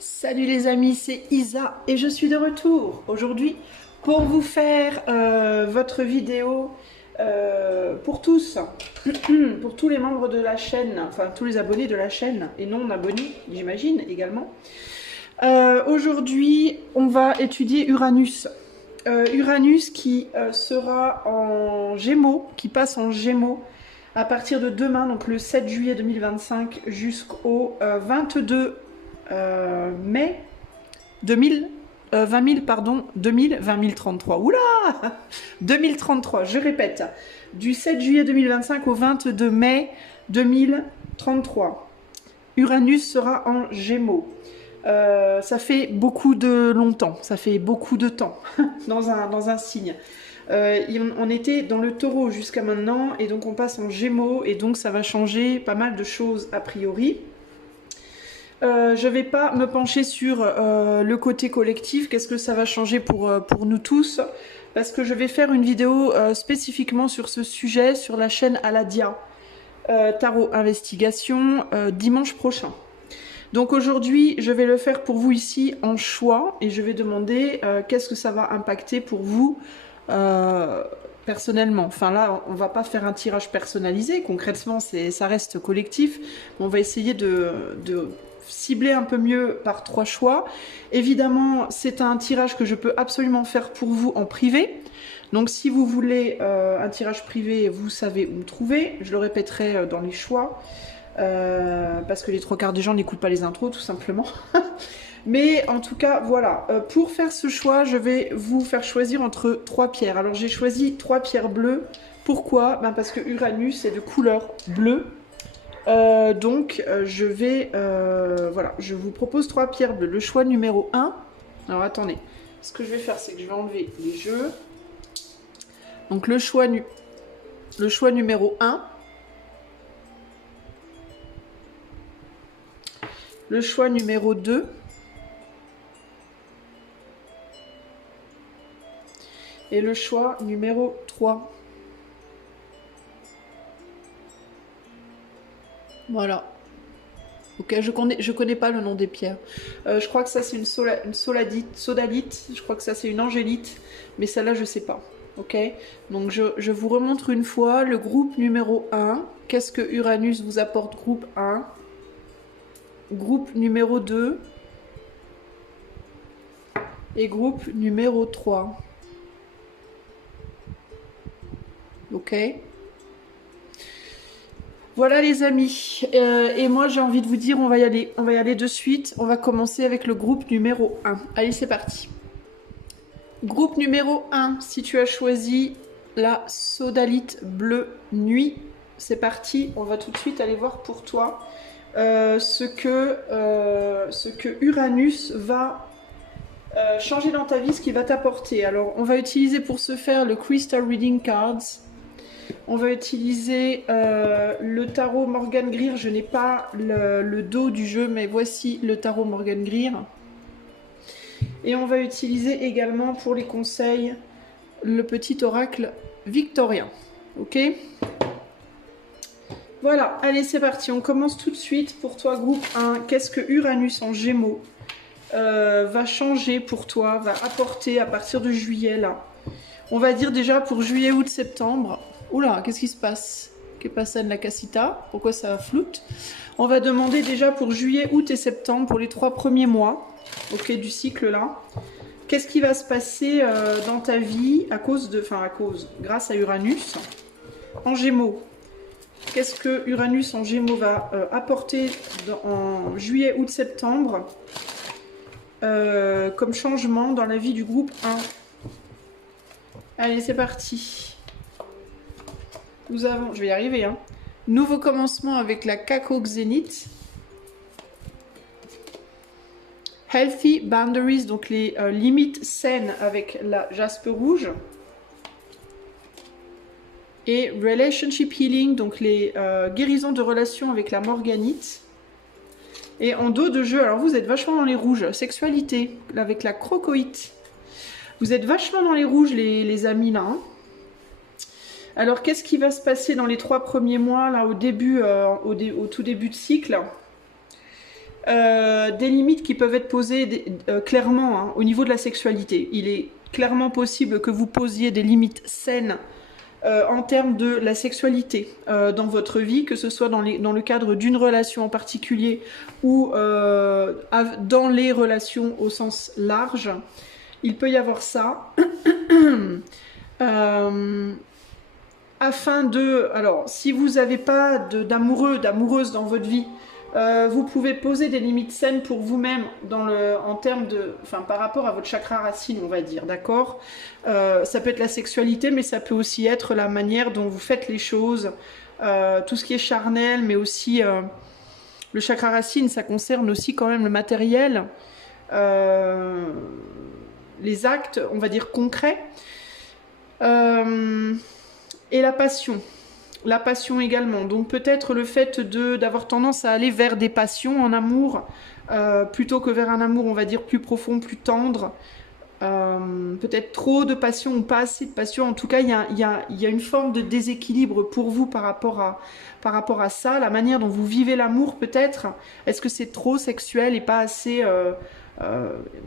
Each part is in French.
Salut les amis, c'est Isa et je suis de retour aujourd'hui pour vous faire votre vidéo pour tous, pour tous les membres de la chaîne, enfin tous les abonnés de la chaîne et non abonnés, j'imagine également. Aujourd'hui, on va étudier Uranus. Uranus qui sera en Gémeaux, qui passe en Gémeaux à partir de demain, donc le 7 juillet 2025 jusqu'au 22 mai 2033. Oula 2033, je répète. Du 7 juillet 2025 au 22 mai 2033. Uranus sera en Gémeaux. Ça fait beaucoup de longtemps, ça fait beaucoup de temps dans un signe. On était dans le taureau jusqu'à maintenant et donc on passe en Gémeaux et donc ça va changer pas mal de choses a priori. Je vais pas me pencher sur le côté collectif, qu'est-ce que ça va changer pour nous tous, parce que je vais faire une vidéo spécifiquement sur ce sujet sur la chaîne Aladia Tarot Investigation dimanche prochain. Donc aujourd'hui, je vais le faire pour vous ici en choix et je vais demander qu'est-ce que ça va impacter pour vous personnellement. Enfin là, on va pas faire un tirage personnalisé, concrètement, ça reste collectif. On va essayer de cibler un peu mieux par 3 choix. Évidemment, c'est un tirage que je peux absolument faire pour vous en privé. Donc si vous voulez un tirage privé, vous savez où me trouver. Je le répéterai dans les choix. Parce que les 3/4 des gens n'écoutent pas les intros tout simplement. Mais en tout cas voilà, pour faire ce choix je vais vous faire choisir entre 3 pierres. Alors j'ai choisi 3 pierres bleues. Pourquoi? Parce que Uranus est de couleur bleue. Donc je vais voilà, je vous propose 3 pierres bleues. Le choix numéro 1. Alors attendez, ce que je vais faire c'est que je vais enlever les jeux. Donc le choix numéro 1. Le choix numéro 2. Et le choix numéro 3. Voilà. Ok, je connais pas le nom des pierres. Je crois que ça c'est une sodalite. Je crois que ça c'est une angélite. Mais celle-là je sais pas. Ok. Donc je vous remontre une fois le groupe numéro 1. Qu'est-ce que Uranus vous apporte groupe 1? Groupe numéro 2 et groupe numéro 3. Ok. Voilà les amis. Et moi j'ai envie de vous dire, on va y aller de suite. On va commencer avec le groupe numéro 1. Allez, c'est parti. Groupe numéro 1, si tu as choisi la sodalite bleue nuit, c'est parti. On va tout de suite aller voir pour toi. Ce que Uranus va changer dans ta vie, ce qu'il va t'apporter. Alors, on va utiliser pour ce faire le Crystal Reading Cards. On va utiliser le tarot Morgan Greer. Je n'ai pas le dos du jeu, mais voici le tarot Morgan Greer. Et on va utiliser également pour les conseils le petit oracle victorien. Ok ? Voilà, allez c'est parti, on commence tout de suite pour toi groupe 1. Qu'est-ce que Uranus en Gémeaux va changer pour toi, va apporter à partir de juillet là? On va dire déjà pour juillet, août, septembre. Oula, qu'est-ce qui se passe? Qu'est passé de la casita? Pourquoi ça floute? On va demander déjà pour juillet, août et septembre, pour les 3 premiers mois, ok, du cycle là. Qu'est-ce qui va se passer dans ta vie grâce à Uranus en Gémeaux? Qu'est-ce que Uranus en Gémeaux va apporter en juillet, août, septembre comme changement dans la vie du groupe 1? Allez, c'est parti. Nous avons, je vais y arriver, hein. Nouveau commencement avec la Kako Xénith. Healthy Boundaries, donc les limites saines avec la jaspe rouge. Et Relationship Healing, donc les guérisons de relations avec la morganite. Et en dos de jeu, alors vous êtes vachement dans les rouges, sexualité, avec la crocoïte. Vous êtes vachement dans les rouges les amis là. Hein. Alors qu'est-ce qui va se passer dans les 3 premiers mois, là au début, au tout début de cycle? des limites qui peuvent être posées clairement hein, au niveau de la sexualité. Il est clairement possible que vous posiez des limites saines en termes de la sexualité dans votre vie, que ce soit dans le cadre d'une relation en particulier ou dans les relations au sens large. Il peut y avoir ça. Afin de... Alors, si vous n'avez pas d'amoureux, d'amoureuse dans votre vie, vous pouvez poser des limites saines pour vous-même en termes de... Enfin, par rapport à votre chakra racine, on va dire, d'accord? Ça peut être la sexualité, mais ça peut aussi être la manière dont vous faites les choses, tout ce qui est charnel, mais aussi... le chakra racine, ça concerne aussi quand même le matériel, les actes, on va dire, concrets. Et la passion. La passion également. Donc peut-être le fait d'avoir tendance à aller vers des passions en amour, plutôt que vers un amour, on va dire, plus profond, plus tendre. Peut-être trop de passion ou pas assez de passion. En tout cas, il y a une forme de déséquilibre pour vous par rapport à ça. La manière dont vous vivez l'amour, peut-être. Est-ce que c'est trop sexuel et pas assez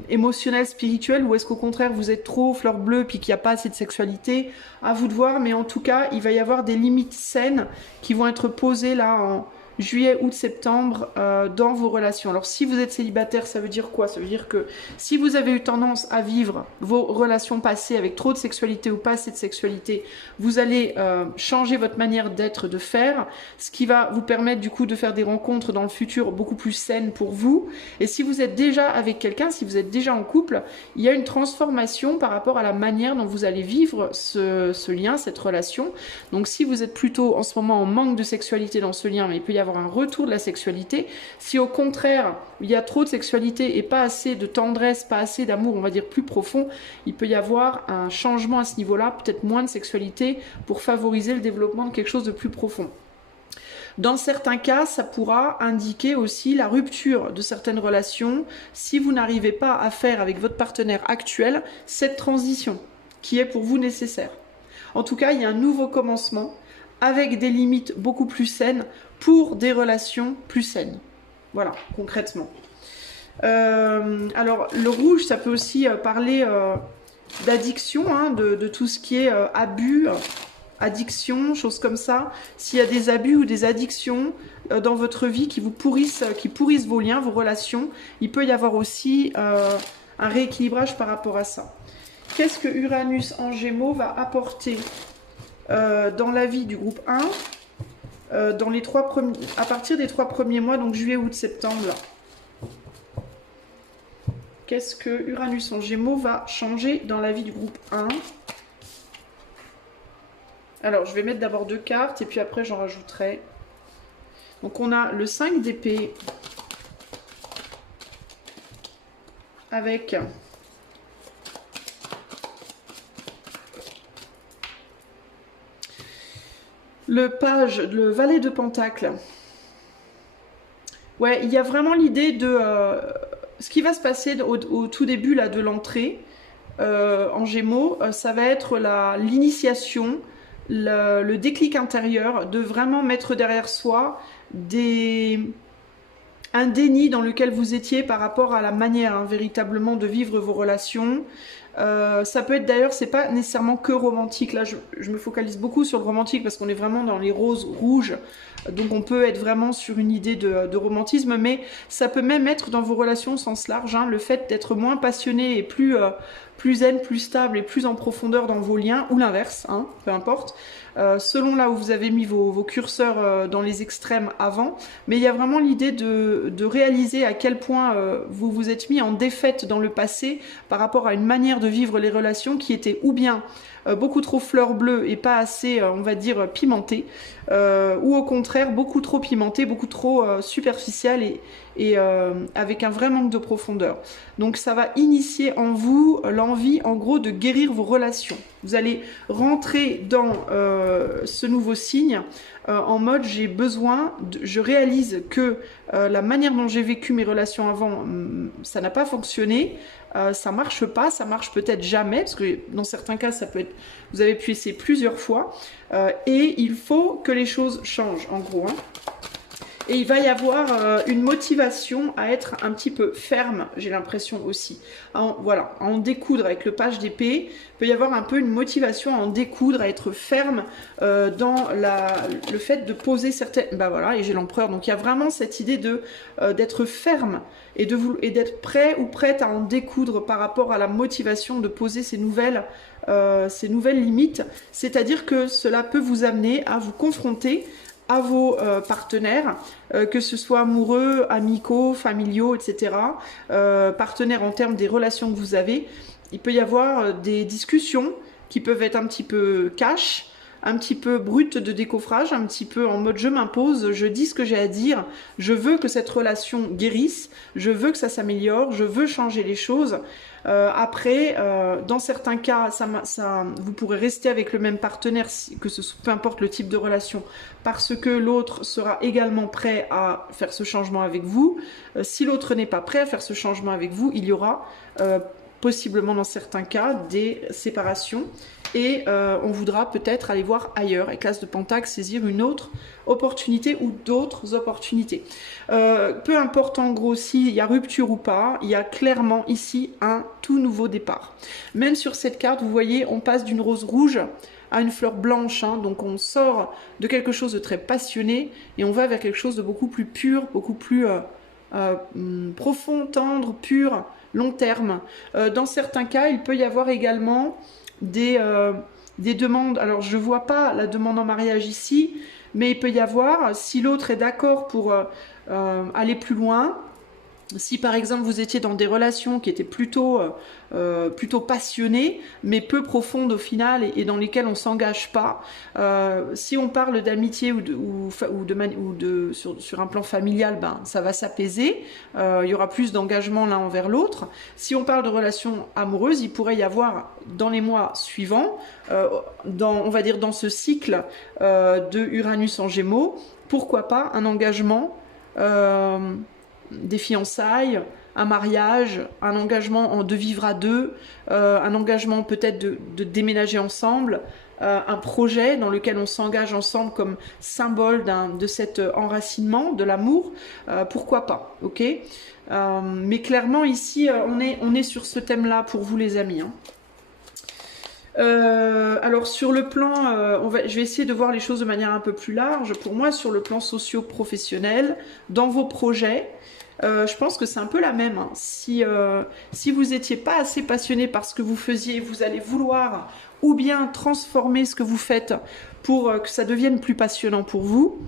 émotionnel, spirituel, ou est-ce qu'au contraire vous êtes trop fleur bleue puis qu'il n'y a pas assez de sexualité? À vous de voir, mais en tout cas, il va y avoir des limites saines qui vont être posées là en juillet, août, septembre dans vos relations. Alors si vous êtes célibataire, ça veut dire quoi? Ça veut dire que si vous avez eu tendance à vivre vos relations passées avec trop de sexualité ou pas assez de sexualité, vous allez changer votre manière d'être, de faire, ce qui va vous permettre du coup de faire des rencontres dans le futur beaucoup plus saines pour vous. Et si vous êtes déjà avec quelqu'un, si vous êtes déjà en couple, il y a une transformation par rapport à la manière dont vous allez vivre ce lien, cette relation. Donc si vous êtes plutôt en ce moment en manque de sexualité dans ce lien, mais il peut y avoir un retour de la sexualité. Si au contraire, il y a trop de sexualité et pas assez de tendresse, pas assez d'amour, on va dire plus profond, il peut y avoir un changement à ce niveau-là, peut-être moins de sexualité pour favoriser le développement de quelque chose de plus profond. Dans certains cas, ça pourra indiquer aussi la rupture de certaines relations si vous n'arrivez pas à faire avec votre partenaire actuel cette transition qui est pour vous nécessaire. En tout cas, il y a un nouveau commencement avec des limites beaucoup plus saines pour des relations plus saines. Voilà, concrètement. Alors, le rouge, ça peut aussi parler d'addiction, hein, de tout ce qui est abus, addiction, choses comme ça. S'il y a des abus ou des addictions dans votre vie qui pourrissent vos liens, vos relations, il peut y avoir aussi un rééquilibrage par rapport à ça. Qu'est-ce que Uranus en Gémeaux va apporter dans la vie du groupe 1 à partir des 3 premiers mois, donc juillet, août, septembre. Qu'est-ce que Uranus en Gémeaux va changer dans la vie du groupe 1? Alors, je vais mettre d'abord 2 cartes et puis après j'en rajouterai. Donc on a le 5 d'épée avec le valet de Pentacle. Ouais, il y a vraiment l'idée de ce qui va se passer au tout début là, de l'entrée en Gémeaux. Ça va être l'initiation, le déclic intérieur, de vraiment mettre derrière soi un déni dans lequel vous étiez par rapport à la manière véritablement de vivre vos relations. Ça peut être d'ailleurs, c'est pas nécessairement que romantique. Là, je me focalise beaucoup sur le romantique parce qu'on est vraiment dans les roses rouges. Donc on peut être vraiment sur une idée de romantisme, mais ça peut même être dans vos relations au sens large, hein, le fait d'être moins passionné et plus zen, plus stable et plus en profondeur dans vos liens, ou l'inverse, hein, peu importe, selon là où vous avez mis vos curseurs dans les extrêmes avant. Mais il y a vraiment l'idée de réaliser à quel point vous vous êtes mis en défaite dans le passé par rapport à une manière de vivre les relations qui était ou bien beaucoup trop fleur bleue et pas assez, on va dire, pimentée, ou au contraire beaucoup trop pimentée, beaucoup trop superficielle et avec un vrai manque de profondeur. Donc ça va initier en vous l'envie en gros de guérir vos relations. Vous allez rentrer dans ce nouveau signe en mode je réalise que la manière dont j'ai vécu mes relations avant, ça n'a pas fonctionné, ça marche pas, ça marche peut-être jamais, parce que dans certains cas ça peut être, vous avez pu essayer plusieurs fois, et il faut que les choses changent en gros, hein. Et il va y avoir une motivation à être un petit peu ferme, j'ai l'impression aussi. Voilà, à en découdre avec le page d'épée. Il peut y avoir un peu une motivation à en découdre, à être ferme dans le fait de poser certaines... Bah voilà, et j'ai l'empereur. Donc il y a vraiment cette idée d'être ferme et d'être prêt ou prête à en découdre par rapport à la motivation de poser ces nouvelles limites. C'est-à-dire que cela peut vous amener à vous confronter à vos partenaires, que ce soit amoureux, amicaux, familiaux, etc. Partenaires en termes des relations que vous avez. Il peut y avoir des discussions qui peuvent être un petit peu cash, un petit peu brutes de décoffrage, un petit peu en mode je m'impose, je dis ce que j'ai à dire, je veux que cette relation guérisse, je veux que ça s'améliore, je veux changer les choses. Après, dans certains cas, vous pourrez rester avec le même partenaire, peu importe le type de relation, parce que l'autre sera également prêt à faire ce changement avec vous. Si l'autre n'est pas prêt à faire ce changement avec vous, il y aura possiblement dans certains cas des séparations et on voudra peut-être aller voir ailleurs, avec l'As de Pentacle, saisir une autre opportunité ou d'autres opportunités. Peu importe en gros s'il y a rupture ou pas, il y a clairement ici un tout nouveau départ. Même sur cette carte, vous voyez, on passe d'une rose rouge à une fleur blanche, hein, donc on sort de quelque chose de très passionné et on va vers quelque chose de beaucoup plus pur, beaucoup plus profond, tendre, pur, long terme. Dans certains cas, il peut y avoir également des demandes. Alors, je ne vois pas la demande en mariage ici, mais il peut y avoir, si l'autre est d'accord pour aller plus loin, si par exemple vous étiez dans des relations qui étaient plutôt passionnées, mais peu profondes au final et dans lesquelles on ne s'engage pas, si on parle d'amitié sur un plan familial, ben, ça va s'apaiser, il y aura plus d'engagement l'un envers l'autre. Si on parle de relations amoureuses, il pourrait y avoir dans les mois suivants, on va dire dans ce cycle de Uranus en Gémeaux, pourquoi pas un engagement des fiançailles, un mariage, un engagement de vivre à deux, un engagement peut-être de déménager ensemble, un projet dans lequel on s'engage ensemble comme symbole de cet enracinement, de l'amour, pourquoi pas, ok. Mais clairement ici, on est sur ce thème-là pour vous les amis, hein. Alors sur le plan, je vais essayer de voir les choses de manière un peu plus large. Pour moi, sur le plan socio-professionnel, dans vos projets, je pense que c'est un peu la même, hein. Si vous n'étiez pas assez passionné par ce que vous faisiez, vous allez vouloir ou bien transformer ce que vous faites pour que ça devienne plus passionnant pour vous,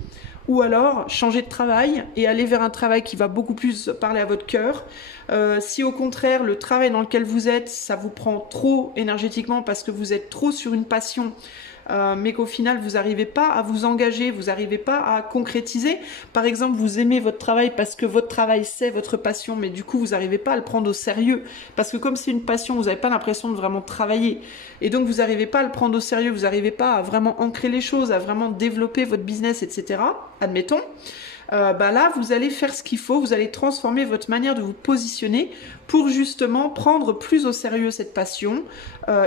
ou alors changer de travail et aller vers un travail qui va beaucoup plus parler à votre cœur. Si au contraire, le travail dans lequel vous êtes, ça vous prend trop énergétiquement parce que vous êtes trop sur une passion, mais qu'au final vous n'arrivez pas à vous engager, vous n'arrivez pas à concrétiser. Par exemple, vous aimez votre travail parce que votre travail c'est votre passion, mais du coup vous n'arrivez pas à le prendre au sérieux parce que comme c'est une passion, vous n'avez pas l'impression de vraiment travailler et donc vous n'arrivez pas à le prendre au sérieux, vous n'arrivez pas à vraiment ancrer les choses, à vraiment développer votre business, etc. Admettons. Là, vous allez faire ce qu'il faut, vous allez transformer votre manière de vous positionner pour justement prendre plus au sérieux cette passion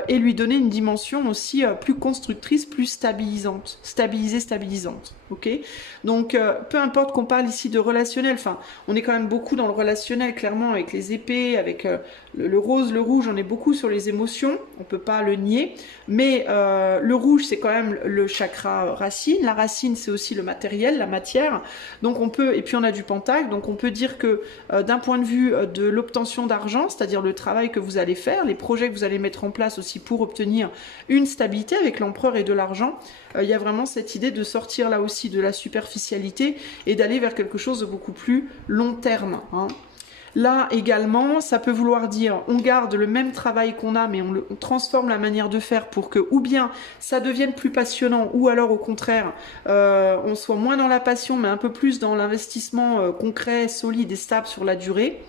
et lui donner une dimension aussi plus constructrice, plus stabilisante, stabilisante. Ok. Donc, peu importe qu'on parle ici de relationnel, enfin, on est quand même beaucoup dans le relationnel, clairement, avec les épées, avec le rose, le rouge, on est beaucoup sur les émotions, on peut pas le nier, mais le rouge, c'est quand même le chakra racine, la racine, c'est aussi le matériel, la matière, donc on peut, et puis on a du pentacle, donc on peut dire que d'un point de vue de l'obtention d'argent, c'est-à-dire le travail que vous allez faire, les projets que vous allez mettre en place aussi pour obtenir une stabilité avec l'empereur et de l'argent, il y a vraiment cette idée de sortir là aussi de la superficialité et d'aller vers quelque chose de beaucoup plus long terme, hein. Là également, ça peut vouloir dire on garde le même travail qu'on a, mais on transforme la manière de faire pour que ou bien ça devienne plus passionnant, ou alors au contraire, on soit moins dans la passion, mais un peu plus dans l'investissement concret, solide et stable sur la durée.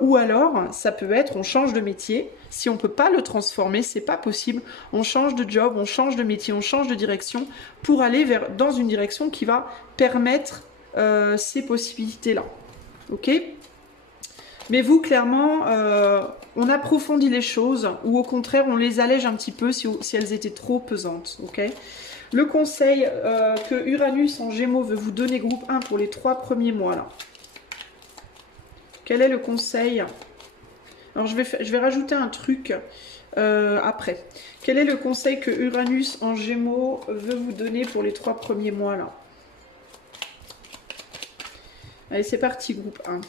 Ou alors, ça peut être on change de métier. Si on ne peut pas le transformer, c'est pas possible. On change de job, on change de métier, on change de direction pour aller dans une direction qui va permettre ces possibilités-là. Ok ? Mais vous, clairement, on approfondit les choses ou au contraire, on les allège un petit peu si elles étaient trop pesantes. Ok ? Le conseil que Uranus en Gémeaux veut vous donner, groupe 1, pour les 3 premiers mois, là. Quel est le conseil? Alors, je vais rajouter un truc après. Quel est le conseil que Uranus en Gémeaux veut vous donner pour les 3 premiers mois, là? Allez, c'est parti, groupe 1.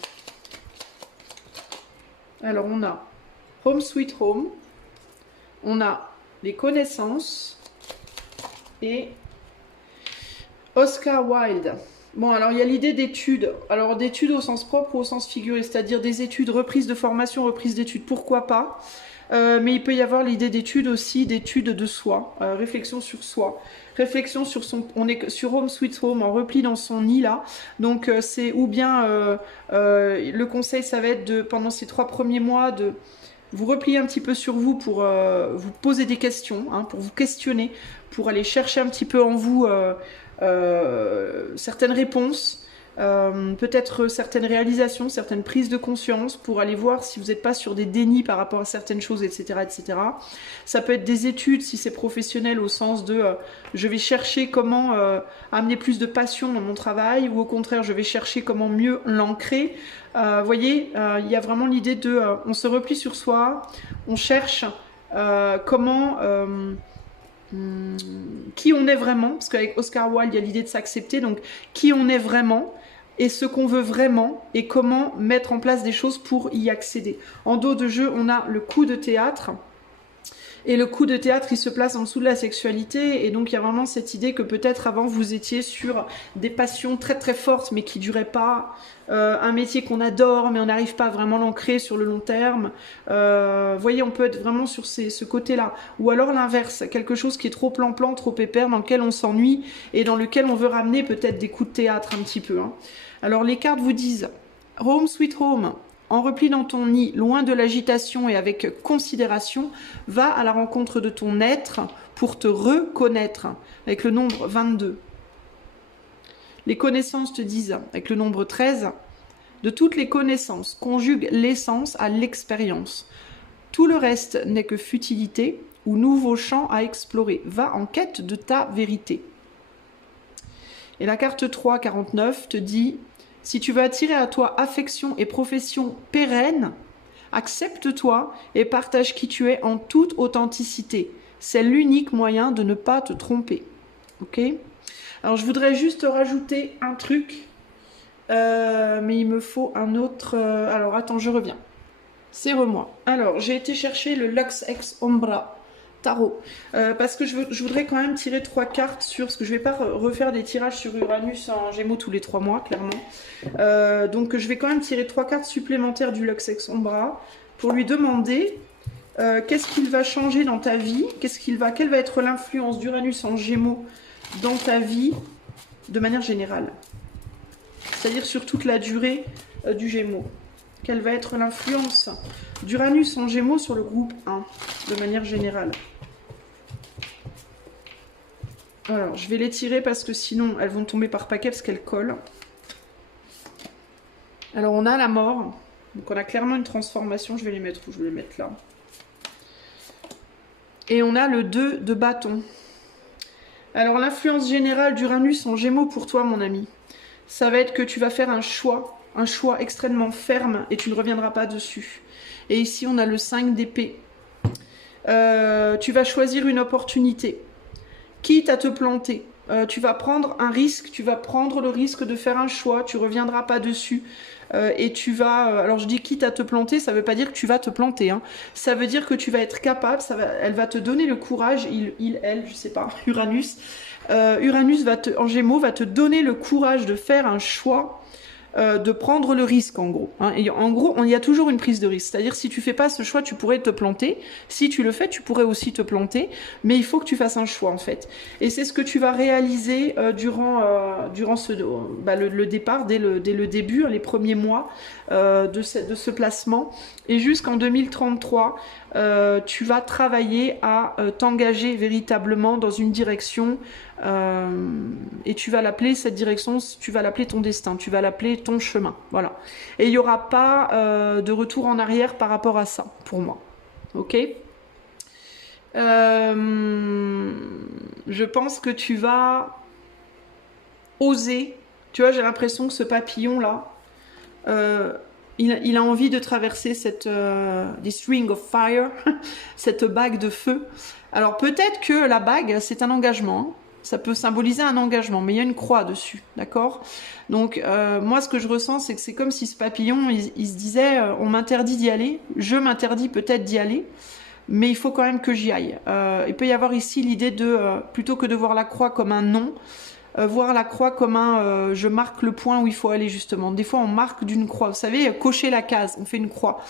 Alors, on a Home Sweet Home. On a les connaissances. Et Oscar Wilde. Bon, alors il y a l'idée d'études. Alors d'études au sens propre ou au sens figuré, c'est-à-dire des études, reprise de formation, reprise d'études, pourquoi pas. Mais il peut y avoir l'idée d'études aussi, d'études de soi, réflexion sur soi, réflexion sur son... On est sur Home Sweet Home, en repli dans son nid là. Donc c'est ou bien le conseil, ça va être de, pendant ces 3 premiers mois, de vous replier un petit peu sur vous pour vous poser des questions, hein, pour vous questionner, pour aller chercher un petit peu en vous certaines réponses, peut-être certaines réalisations, certaines prises de conscience, pour aller voir si vous n'êtes pas sur des dénis par rapport à certaines choses, etc. etc. Ça peut être des études, si c'est professionnel, au sens de je vais chercher comment amener plus de passion dans mon travail, ou au contraire, je vais chercher comment mieux l'ancrer. Voyez, il y a vraiment l'idée de on se replie sur soi, on cherche comment... qui on est vraiment, parce qu'avec Oscar Wilde, il y a l'idée de s'accepter, donc qui on est vraiment, et ce qu'on veut vraiment, et comment mettre en place des choses pour y accéder. En dos de jeu, on a le coup de théâtre, et le coup de théâtre, il se place en dessous de la sexualité, et donc il y a vraiment cette idée que peut-être avant vous étiez sur des passions très très fortes, mais qui ne duraient pas, un métier qu'on adore, mais on n'arrive pas à vraiment l'ancrer sur le long terme. Voyez, on peut être vraiment sur ce côté-là. Ou alors l'inverse, quelque chose qui est trop plan-plan, trop pépère, dans lequel on s'ennuie, et dans lequel on veut ramener peut-être des coups de théâtre un petit peu. Hein. Alors les cartes vous disent, Home Sweet Home, en repli dans ton nid, loin de l'agitation et avec considération, va à la rencontre de ton être pour te reconnaître, avec le nombre 22. Les connaissances te disent, avec le nombre 13, de toutes les connaissances, conjugue l'essence à l'expérience. Tout le reste n'est que futilité ou nouveau champ à explorer. Va en quête de ta vérité. Et la carte 3, 49, te dit... Si tu veux attirer à toi affection et profession pérenne, accepte-toi et partage qui tu es en toute authenticité. C'est l'unique moyen de ne pas te tromper. Ok ? Alors, je voudrais juste rajouter un truc, mais il me faut un autre... alors, attends, je reviens. Serre-moi. Alors, j'ai été chercher le Lux Ex Ombra Tarot, parce que je voudrais quand même tirer 3 cartes sur, parce que je ne vais pas refaire des tirages sur Uranus en Gémeaux tous les 3 mois, clairement. Donc je vais quand même tirer 3 cartes supplémentaires du Lux Ex Ombra pour lui demander qu'est-ce qu'il va changer dans ta vie, quelle va être l'influence d'Uranus en Gémeaux dans ta vie de manière générale, c'est-à-dire sur toute la durée du Gémeaux. Quelle va être l'influence d'Uranus en Gémeaux sur le groupe 1, de manière générale. Alors, je vais les tirer parce que sinon, elles vont tomber par paquet parce qu'elles collent. Alors, on a la mort. Donc, on a clairement une transformation. Je vais les mettre où? Je vais les mettre là. Et on a le 2 de bâton. Alors, l'influence générale d'Uranus en Gémeaux pour toi, mon ami, ça va être que tu vas faire un choix extrêmement ferme et tu ne reviendras pas dessus. Et ici, on a le 5 d'épée. Tu vas choisir une opportunité, quitte à te planter. Tu vas prendre un risque, tu vas prendre le risque de faire un choix, tu ne reviendras pas dessus. Et tu vas... alors, je dis quitte à te planter, ça ne veut pas dire que tu vas te planter. Hein. Ça veut dire que tu vas être capable, elle va te donner le courage, elle, je sais pas, Uranus. Uranus en Gémeaux va te donner le courage de faire un choix, de prendre le risque en gros. Hein. Et en gros, il y a toujours une prise de risque. C'est-à-dire si tu fais pas ce choix, tu pourrais te planter. Si tu le fais, tu pourrais aussi te planter. Mais il faut que tu fasses un choix en fait. Et c'est ce que tu vas réaliser durant le départ, dès le début, les premiers mois de ce placement. Et jusqu'en 2033, tu vas travailler à t'engager véritablement dans une direction et tu vas l'appeler cette direction, tu vas l'appeler ton destin, tu vas l'appeler ton chemin, voilà. Et il n'y aura pas de retour en arrière par rapport à ça, pour moi. Ok ? Je pense que tu vas oser. Tu vois, j'ai l'impression que ce papillon-là, il a envie de traverser this ring of fire, cette bague de feu. Alors peut-être que la bague, c'est un engagement. Hein. Ça peut symboliser un engagement, mais il y a une croix dessus, d'accord? Donc moi, ce que je ressens, c'est que c'est comme si ce papillon, il se disait, on m'interdit d'y aller, je m'interdis peut-être d'y aller, mais il faut quand même que j'y aille. Il peut y avoir ici l'idée de, plutôt que de voir la croix comme un non, voir la croix comme un je marque le point où il faut aller justement. Des fois on marque d'une croix, vous savez, cocher la case, on fait une croix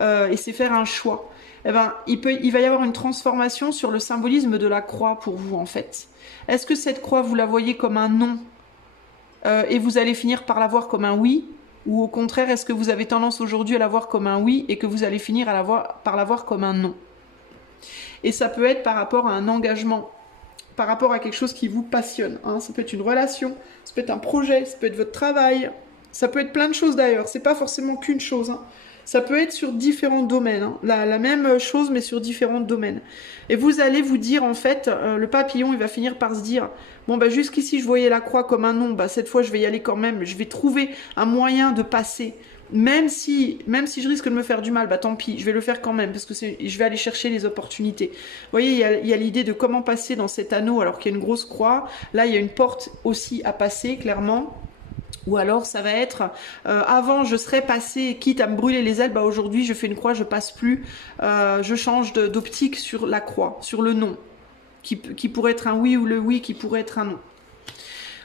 et c'est faire un choix. Eh ben, il va y avoir une transformation sur le symbolisme de la croix pour vous en fait. Est-ce que cette croix vous la voyez comme un non et vous allez finir par la voir comme un oui, ou au contraire est-ce que vous avez tendance aujourd'hui à la voir comme un oui et que vous allez finir par la voir comme un non? Et ça peut être par rapport à un engagement, par rapport à quelque chose qui vous passionne. Hein. Ça peut être une relation, ça peut être un projet, ça peut être votre travail, ça peut être plein de choses d'ailleurs. C'est pas forcément qu'une chose. Hein. Ça peut être sur différents domaines. Hein. La même chose, mais sur différents domaines. Et vous allez vous dire, en fait, le papillon, il va finir par se dire, bon, bah, jusqu'ici, je voyais la croix comme un non, bah, cette fois, je vais y aller quand même. Je vais trouver un moyen de passer. Même si je risque de me faire du mal, bah tant pis, je vais le faire quand même, parce que je vais aller chercher les opportunités. Vous voyez, il y a l'idée de comment passer dans cet anneau alors qu'il y a une grosse croix. Là, il y a une porte aussi à passer, clairement. Ou alors, ça va être, avant, je serais passé, quitte à me brûler les ailes, bah aujourd'hui, je fais une croix, je passe plus. Je change d'optique sur la croix, sur le non, qui pourrait être un oui, ou le oui qui pourrait être un non.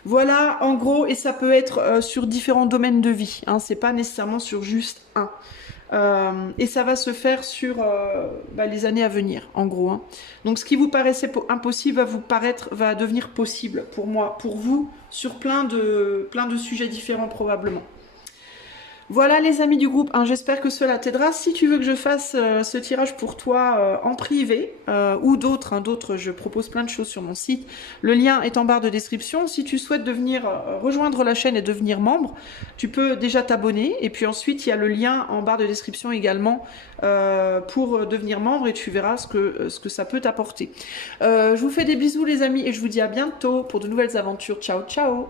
Voilà, en gros, et ça peut être sur différents domaines de vie. Hein, c'est pas nécessairement sur juste un. Et ça va se faire sur les années à venir, en gros. Hein. Donc, ce qui vous paraissait impossible va devenir possible pour moi, pour vous, sur plein de sujets différents probablement. Voilà les amis du groupe, hein, j'espère que cela t'aidera. Si tu veux que je fasse ce tirage pour toi en privé ou d'autres, je propose plein de choses sur mon site. Le lien est en barre de description. Si tu souhaites rejoindre la chaîne et devenir membre, tu peux déjà t'abonner. Et puis ensuite, il y a le lien en barre de description également pour devenir membre et tu verras ce que ça peut t'apporter. Je vous fais des bisous les amis et je vous dis à bientôt pour de nouvelles aventures. Ciao, ciao!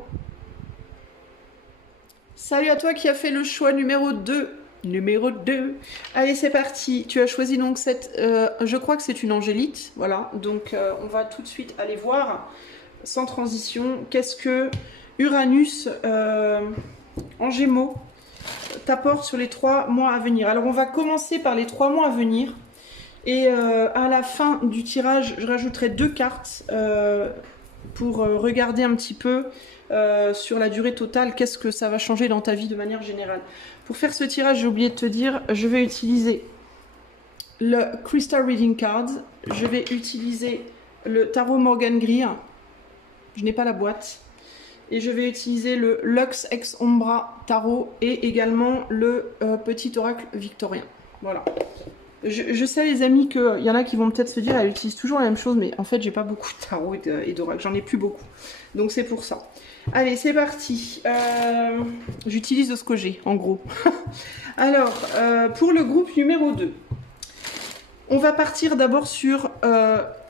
Salut à toi qui a fait le choix numéro 2. Numéro 2. Allez, c'est parti. Tu as choisi donc cette... je crois que c'est une angélite. Voilà. Donc, on va tout de suite aller voir, sans transition, qu'est-ce que Uranus en Gémeaux t'apporte sur les 3 mois à venir. Alors, on va commencer par les 3 mois à venir. Et à la fin du tirage, je rajouterai 2 cartes pour regarder un petit peu... sur la durée totale, qu'est-ce que ça va changer dans ta vie de manière générale. Pour faire ce tirage, j'ai oublié de te dire, je vais utiliser le Crystal Reading Cards, je vais utiliser le Tarot Morgan Greer, je n'ai pas la boîte, et je vais utiliser le Lux Ex Ombra Tarot et également le petit oracle victorien. Voilà. Je sais les amis qu'il y en a qui vont peut-être se dire elle utilise toujours la même chose, mais en fait j'ai pas beaucoup de tarot et d'oracle, j'en ai plus beaucoup, donc c'est pour ça. Allez, c'est parti. J'utilise ce que j'ai, en gros. Alors, pour le groupe numéro 2, on va partir d'abord sur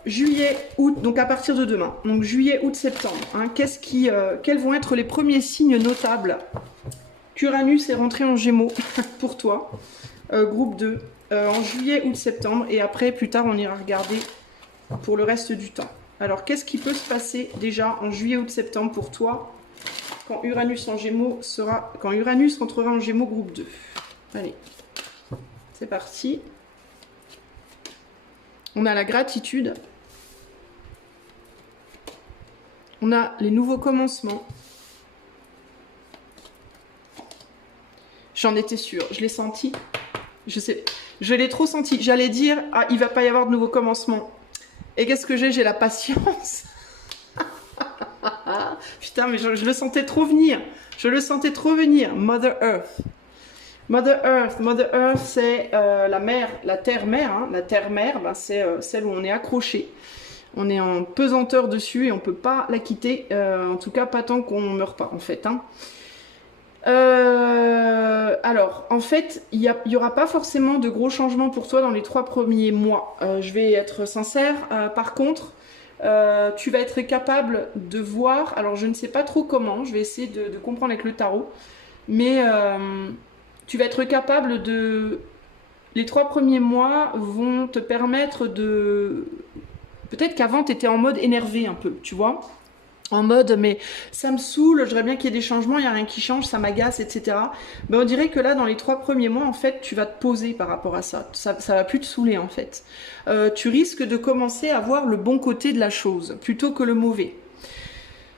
juillet, août, donc à partir de demain. Donc juillet, août, septembre. Hein, quels vont être les premiers signes notables qu'Uranus est rentré en Gémeaux pour toi, groupe 2, en juillet, août, septembre. Et après, plus tard, on ira regarder pour le reste du temps. Alors, qu'est-ce qui peut se passer déjà en juillet, août, septembre pour toi quand Uranus rentrera en Gémeaux groupe 2? Allez, c'est parti. On a la gratitude. On a les nouveaux commencements. J'en étais sûre, je l'ai senti. Je l'ai trop senti. J'allais dire, ah, il va pas y avoir de nouveaux commencements. Et qu'est-ce que j'ai? J'ai la patience. Putain, mais je le sentais trop venir. Je le sentais trop venir. Mother Earth. Mother Earth, c'est la mer, la terre-mère. Hein. La terre-mère, ben, c'est celle où on est accroché. On est en pesanteur dessus et on peut pas la quitter. En tout cas, pas tant qu'on ne meurt pas, en fait. Hein. Alors, en fait, il y aura pas forcément de gros changements pour toi dans les 3 premiers mois. Je vais être sincère. Par contre, tu vas être capable de voir. Alors, je ne sais pas trop comment. Je vais essayer de comprendre avec le tarot. Mais tu vas être capable de. Les 3 premiers mois vont te permettre de. Peut-être qu'avant, tu étais en mode énervé un peu, tu vois, en mode mais ça me saoule, j'aimerais bien qu'il y ait des changements, il n'y a rien qui change, ça m'agace, etc. Ben, on dirait que là, dans les 3 premiers mois, en fait, tu vas te poser par rapport à ça. Ça va plus te saouler, en fait. Tu risques de commencer à voir le bon côté de la chose, plutôt que le mauvais.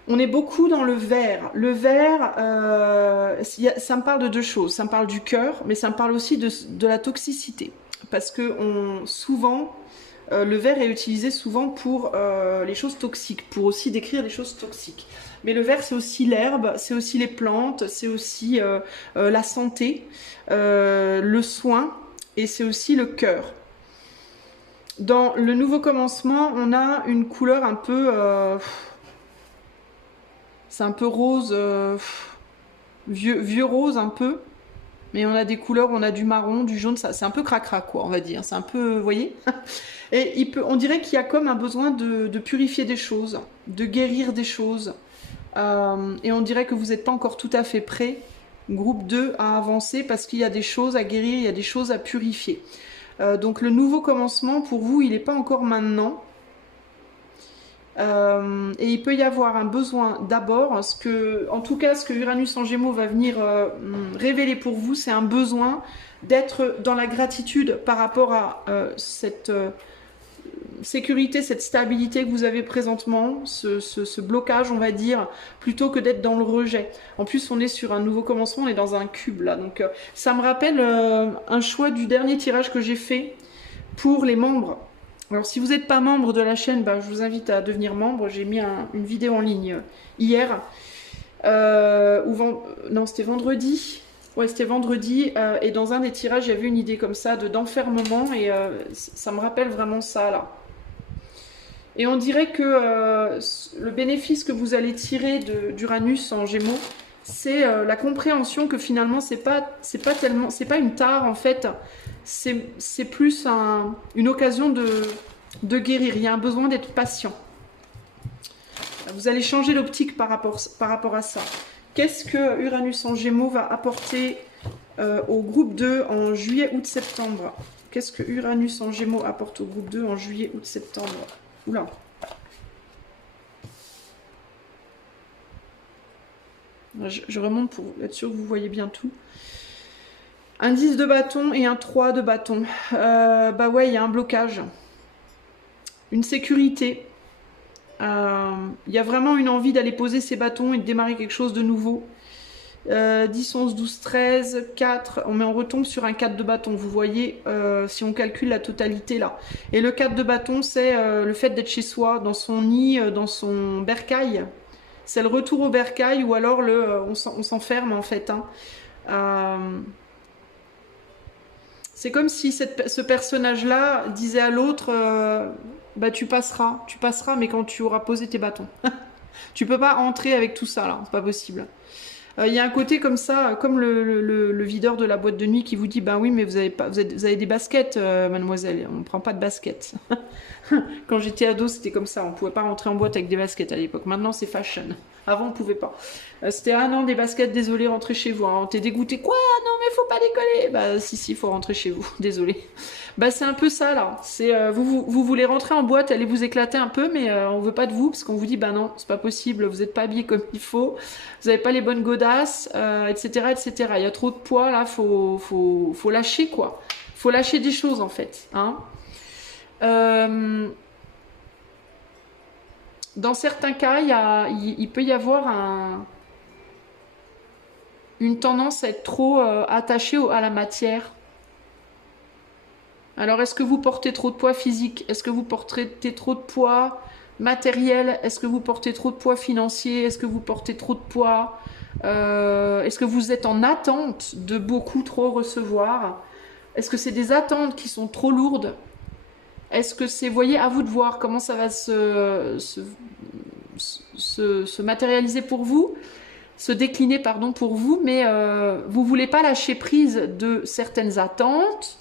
On est beaucoup dans le vert. Le vert, ça me parle de deux choses. Ça me parle du cœur, mais ça me parle aussi de la toxicité. Parce que souvent, le verre est utilisé souvent pour les choses toxiques, pour aussi décrire des choses toxiques. Mais le verre, c'est aussi l'herbe, c'est aussi les plantes, c'est aussi la santé, le soin, et c'est aussi le cœur. Dans le nouveau commencement, on a une couleur un peu... c'est un peu rose, vieux rose un peu. Mais on a des couleurs, on a du marron, du jaune, ça, c'est un peu cracra quoi, on va dire. C'est un peu, vous voyez. Et on dirait qu'il y a comme un besoin de purifier des choses, de guérir des choses. Et on dirait que vous n'êtes pas encore tout à fait prêt, groupe 2, à avancer parce qu'il y a des choses à guérir, il y a des choses à purifier. Donc le nouveau commencement, pour vous, il n'est pas encore maintenant. Et il peut y avoir un besoin d'abord, en tout cas ce que Uranus en Gémeaux va venir révéler pour vous, c'est un besoin d'être dans la gratitude par rapport à cette sécurité, cette stabilité que vous avez présentement, ce blocage on va dire, plutôt que d'être dans le rejet. En plus on est sur un nouveau commencement, on est dans un cube là, donc ça me rappelle un choix du dernier tirage que j'ai fait pour les membres. Alors si vous n'êtes pas membre de la chaîne, bah, je vous invite à devenir membre. J'ai mis une vidéo en ligne hier. Non, c'était vendredi. Ouais, c'était vendredi. Et dans un des tirages, il y avait une idée comme ça d'enfermement. Et ça me rappelle vraiment ça là. Et on dirait que le bénéfice que vous allez tirer d'Uranus en Gémeaux, c'est la compréhension que finalement c'est pas une tare en fait, c'est plus une occasion de guérir. Il y a un besoin d'être patient. Vous allez changer l'optique par rapport à ça. Qu'est-ce que Uranus en Gémeaux va apporter au groupe 2 en juillet, août, septembre? Qu'est-ce que Uranus en Gémeaux apporte au groupe 2 en juillet, août, septembre? Oula. Je remonte pour être sûr que vous voyez bien tout. Un 10 de bâton et un 3 de bâton. Bah ouais, il y a un blocage. Une sécurité. Il y a vraiment une envie d'aller poser ses bâtons et de démarrer quelque chose de nouveau. 10, 11, 12, 13, 4. On retombe sur un 4 de bâton. Vous voyez, si on calcule la totalité là. Et le 4 de bâton, c'est le fait d'être chez soi, dans son nid, dans son bercail. C'est le retour au bercail ou alors on s'enferme en fait. C'est comme si ce personnage-là disait à l'autre bah tu passeras, mais quand tu auras posé tes bâtons. Tu peux pas entrer avec tout ça là, c'est pas possible. Il y a un côté comme ça, comme le videur de la boîte de nuit qui vous dit ben oui mais vous avez des baskets mademoiselle, on ne prend pas de baskets. Quand j'étais ado c'était comme ça, on pouvait pas rentrer en boîte avec des baskets à l'époque, maintenant c'est fashion. Avant on pouvait pas. C'était ah non des baskets, désolé rentrez chez vous, hein. T'es dégoûté, quoi non mais faut pas décoller. Bah si faut rentrer chez vous, désolé. Bah c'est un peu ça là, c'est vous voulez rentrer en boîte, allez vous éclater un peu mais on veut pas de vous parce qu'on vous dit bah non c'est pas possible, vous êtes pas habillé comme il faut, vous avez pas les bonnes godasses, etc. Il y a trop de poids là, faut lâcher quoi, faut lâcher des choses en fait, hein. Dans certains cas, il peut y avoir une tendance à être trop attaché à la matière. Alors, est-ce que vous portez trop de poids physique? Est-ce que vous portez trop de poids matériel? Est-ce que vous portez trop de poids financier? Est-ce que vous portez trop de poids est-ce que vous êtes en attente de beaucoup trop recevoir? Est-ce que c'est des attentes qui sont trop lourdes? Est-ce que c'est, voyez, à vous de voir comment ça va se matérialiser pour vous. se décliner pardon, pour vous, mais vous voulez pas lâcher prise de certaines attentes,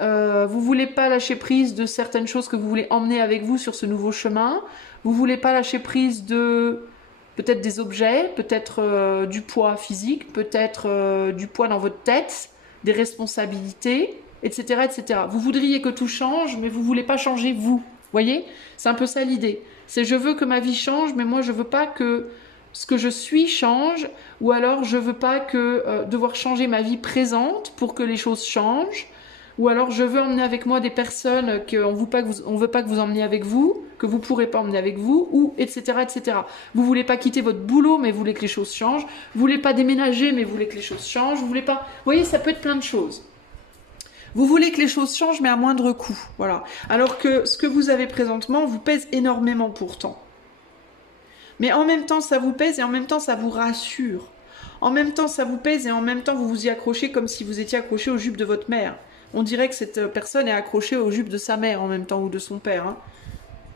vous voulez pas lâcher prise de certaines choses que vous voulez emmener avec vous sur ce nouveau chemin, vous voulez pas lâcher prise de peut-être des objets, peut-être du poids physique, peut-être du poids dans votre tête, des responsabilités, etc., etc. Vous voudriez que tout change, mais vous voulez pas changer vous. Voyez? C'est un peu ça l'idée. C'est je veux que ma vie change, mais moi je veux pas que ce que je suis change, ou alors je veux pas que devoir changer ma vie présente pour que les choses changent, ou alors je veux emmener avec moi des personnes qu'on ne veut pas que vous emmeniez avec vous, que vous ne pourrez pas emmener avec vous, ou etc., etc. Vous voulez pas quitter votre boulot, mais vous voulez que les choses changent. Vous voulez pas déménager, mais vous voulez que les choses changent. Vous voulez pas... Vous voyez, ça peut être plein de choses. Vous voulez que les choses changent, mais à moindre coût. Voilà. Alors que ce que vous avez présentement vous pèse énormément pourtant. Mais en même temps, ça vous pèse et en même temps, ça vous rassure. En même temps, ça vous pèse et en même temps, vous vous y accrochez comme si vous étiez accroché aux jupes de votre mère. On dirait que cette personne est accrochée aux jupes de sa mère en même temps ou de son père. Hein.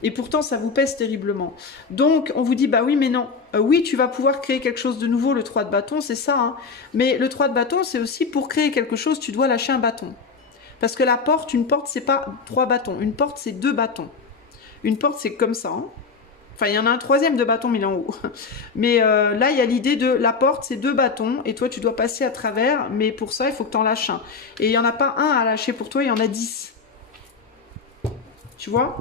Et pourtant, ça vous pèse terriblement. Donc, on vous dit, bah oui, mais non. Oui, tu vas pouvoir créer quelque chose de nouveau, le 3 de bâton, c'est ça. Hein. Mais le 3 de bâton, c'est aussi pour créer quelque chose, tu dois lâcher un bâton. Parce que la porte, une porte, c'est pas 3 bâtons. Une porte, c'est 2 bâtons. Une porte, c'est comme ça. Hein. Enfin, il y en a un 3e de bâton, mais il est en haut. Mais là, il y a l'idée de la porte, c'est 2 bâtons. Et toi, tu dois passer à travers. Mais pour ça, il faut que tu en lâches un. Et il n'y en a pas un à lâcher pour toi, il y en a 10. Tu vois ?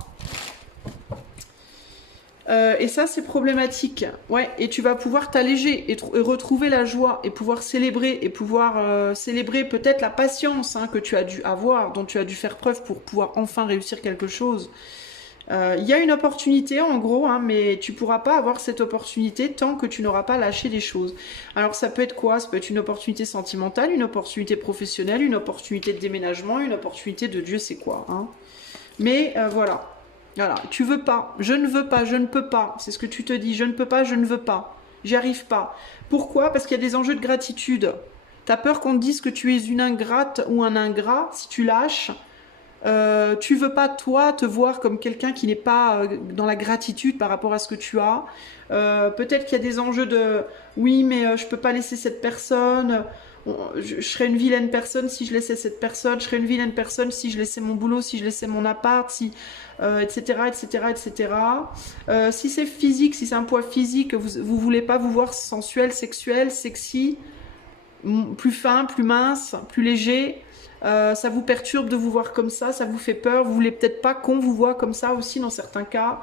Et ça, c'est problématique. Ouais, et tu vas pouvoir t'alléger et retrouver la joie et pouvoir célébrer peut-être la patience hein, que tu as dû avoir, dont tu as dû faire preuve pour pouvoir enfin réussir quelque chose. Il y a une opportunité en gros, hein, mais tu pourras pas avoir cette opportunité tant que tu n'auras pas lâché des choses. Alors ça peut être quoi? Ça peut être une opportunité sentimentale, une opportunité professionnelle, une opportunité de déménagement, une opportunité de Dieu sait quoi. Hein. Mais voilà. Voilà, tu veux pas, je ne veux pas, je ne peux pas. C'est ce que tu te dis, je ne peux pas, je ne veux pas. J'y arrive pas. Pourquoi? Parce qu'il y a des enjeux de gratitude. T'as peur qu'on te dise que tu es une ingrate ou un ingrat si tu lâches. Tu veux pas, toi, te voir comme quelqu'un qui n'est pas dans la gratitude par rapport à ce que tu as. Peut-être qu'il y a des enjeux de oui, mais je peux pas laisser cette personne. Je serais une vilaine personne si je laissais cette personne. Je serais une vilaine personne si je laissais mon boulot, si je laissais mon appart, si, etc., etc., etc. Si c'est physique, si c'est un poids physique, vous voulez pas vous voir sensuel, sexuel, sexy, plus fin, plus mince, plus léger. Ça vous perturbe de vous voir comme ça vous fait peur, vous voulez peut-être pas qu'on vous voit comme ça aussi dans certains cas.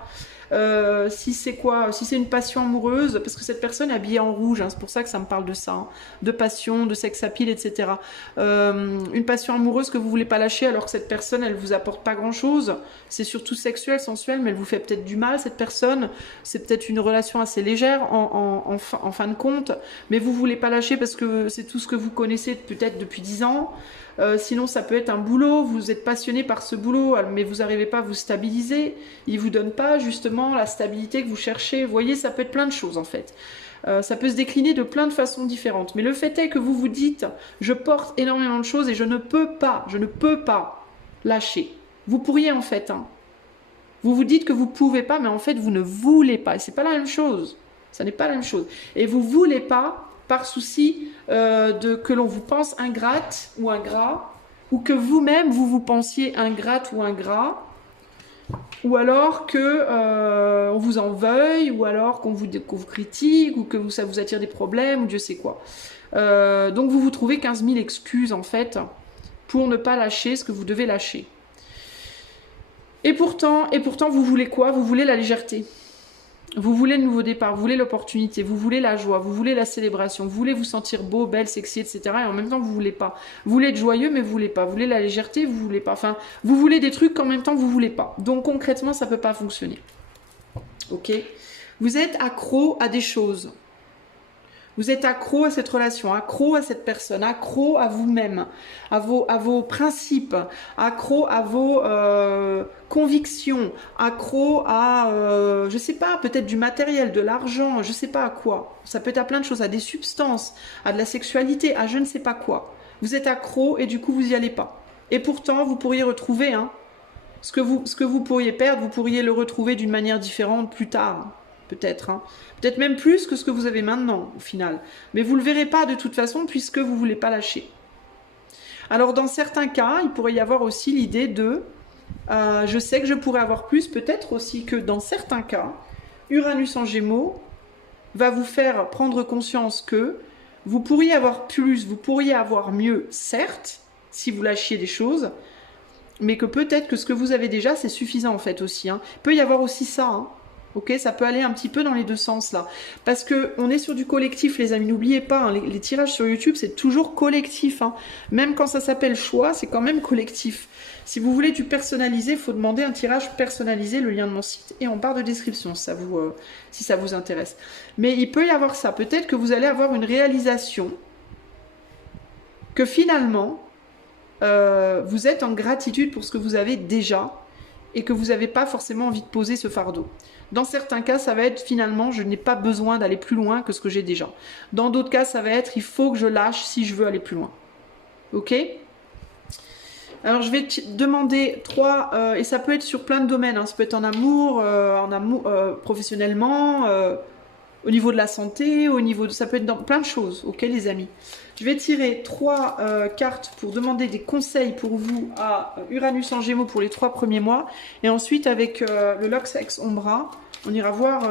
Si c'est quoi? Si c'est une passion amoureuse, parce que cette personne est habillée en rouge, hein, c'est pour ça que ça me parle de ça, hein, de passion, de sex appeal, etc. Une passion amoureuse que vous voulez pas lâcher alors que cette personne, elle vous apporte pas grand-chose. C'est surtout sexuel, sensuel, mais elle vous fait peut-être du mal, cette personne. C'est peut-être une relation assez légère en fin de compte, mais vous voulez pas lâcher parce que c'est tout ce que vous connaissez peut-être depuis 10 ans. Sinon, ça peut être un boulot, vous êtes passionné par ce boulot, mais vous n'arrivez pas à vous stabiliser. Il ne vous donne pas justement la stabilité que vous cherchez. Vous voyez, ça peut être plein de choses en fait. Ça peut se décliner de plein de façons différentes. Mais le fait est que vous vous dites, je porte énormément de choses et je ne peux pas lâcher. Vous pourriez en fait. Hein. Vous vous dites que vous ne pouvez pas, mais en fait, vous ne voulez pas. Et ce n'est pas la même chose. Ça n'est pas la même chose. Et vous ne voulez pas par souci que l'on vous pense ingrate ou ingrat, ou que vous-même vous pensiez ingrate ou ingrat, ou alors que on vous en veuille, ou alors qu'on vous critique, ou que ça vous attire des problèmes, ou Dieu sait quoi. Donc vous vous trouvez 15 000 excuses en fait pour ne pas lâcher ce que vous devez lâcher. Et pourtant vous voulez quoi? Vous voulez la légèreté. Vous voulez le nouveau départ, vous voulez l'opportunité, vous voulez la joie, vous voulez la célébration, vous voulez vous sentir beau, belle, sexy, etc. Et en même temps, vous voulez pas. Vous voulez être joyeux, mais vous voulez pas. Vous voulez la légèreté, vous voulez pas. Enfin, vous voulez des trucs qu'en même temps, vous voulez pas. Donc concrètement, ça peut pas fonctionner. Ok? Vous êtes accro à des choses. Vous êtes accro à cette relation, accro à cette personne, accro à vous-même, à vos principes, accro à vos convictions, accro à, je sais pas, peut-être du matériel, de l'argent, je sais pas à quoi. Ça peut être à plein de choses, à des substances, à de la sexualité, à je ne sais pas quoi. Vous êtes accro et du coup vous y allez pas. Et pourtant vous pourriez retrouver, hein, ce que vous pourriez perdre, vous pourriez le retrouver d'une manière différente plus tard. peut-être. Hein. Peut-être même plus que ce que vous avez maintenant, au final. Mais vous ne le verrez pas de toute façon, puisque vous ne voulez pas lâcher. Alors, dans certains cas, il pourrait y avoir aussi l'idée de... je sais que je pourrais avoir plus, peut-être aussi que dans certains cas, Uranus en Gémeaux va vous faire prendre conscience que vous pourriez avoir plus, vous pourriez avoir mieux, certes, si vous lâchiez des choses, mais que peut-être que ce que vous avez déjà, c'est suffisant en fait aussi. Hein. Il peut y avoir aussi ça, hein. Ok, ça peut aller un petit peu dans les deux sens là. Parce qu'on est sur du collectif, les amis, n'oubliez pas, hein, les tirages sur YouTube, c'est toujours collectif. Hein. Même quand ça s'appelle choix, c'est quand même collectif. Si vous voulez du personnalisé, il faut demander un tirage personnalisé, le lien de mon site est en barre de description, si ça vous intéresse. Mais il peut y avoir ça, peut-être que vous allez avoir une réalisation que finalement, vous êtes en gratitude pour ce que vous avez déjà et que vous n'avez pas forcément envie de poser ce fardeau. Dans certains cas, ça va être finalement, je n'ai pas besoin d'aller plus loin que ce que j'ai déjà. Dans d'autres cas, ça va être, il faut que je lâche si je veux aller plus loin. Ok ? Alors, je vais te demander 3, et ça peut être sur plein de domaines, hein. Ça peut être en amour professionnellement, au niveau de la santé, ça peut être dans plein de choses, ok les amis. Je vais tirer 3 cartes pour demander des conseils pour vous à Uranus en Gémeaux pour les 3 premiers mois. Et ensuite, avec le Lox Ex Ombra, on ira voir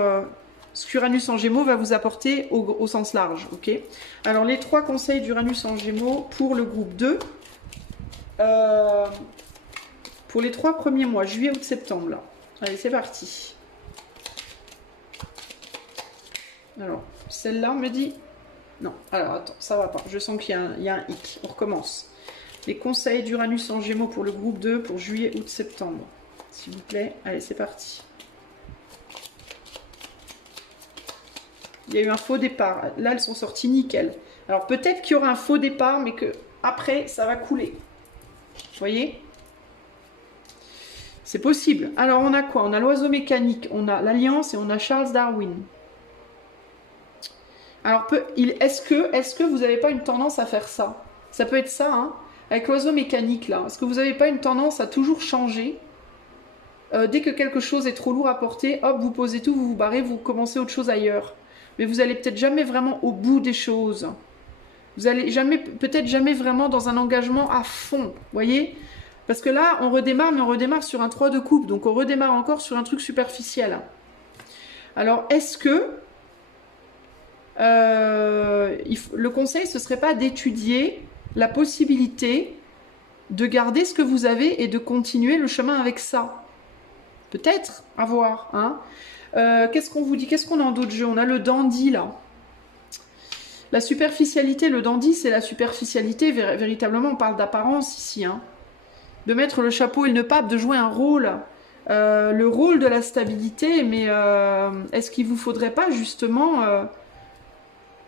ce qu'Uranus en Gémeaux va vous apporter au sens large, ok. Alors, les 3 conseils d'Uranus en Gémeaux pour le groupe 2. Pour les 3 premiers mois, juillet, août, septembre. Là. Allez, c'est parti. Alors, celle-là, on me dit... Non, alors attends, ça va pas. Je sens qu'il y a un hic. On recommence. Les conseils d'Uranus en Gémeaux pour le groupe 2 pour juillet, août, septembre. S'il vous plaît. Allez, c'est parti. Il y a eu un faux départ. Là, elles sont sorties nickel. Alors, peut-être qu'il y aura un faux départ, mais que après, ça va couler. Vous voyez? C'est possible. Alors, on a quoi? On a l'oiseau mécanique, on a l'Alliance et on a Charles Darwin. Alors, est-ce que vous n'avez pas une tendance à faire ça? Ça peut être ça, hein, avec l'oiseau mécanique, là. Est-ce que vous n'avez pas une tendance à toujours changer? Dès que quelque chose est trop lourd à porter, hop, vous posez tout, vous vous barrez, vous commencez autre chose ailleurs. Mais vous n'allez peut-être jamais vraiment au bout des choses. Vous allez peut-être jamais vraiment dans un engagement à fond, vous voyez? Parce que là, on redémarre, mais on redémarre sur un 3 de coupe. Donc, on redémarre encore sur un truc superficiel. Alors, est-ce que le conseil, ce ne serait pas d'étudier la possibilité de garder ce que vous avez et de continuer le chemin avec ça? Peut-être, à voir. Hein. Qu'est-ce qu'on vous dit? Qu'est-ce qu'on a en d'autres jeux? On a le dandy, là. La superficialité, le dandy, c'est la superficialité. Véritablement, on parle d'apparence ici. Hein. De mettre le chapeau et le pape, de jouer un rôle. Le rôle de la stabilité, mais est-ce qu'il ne vous faudrait pas justement...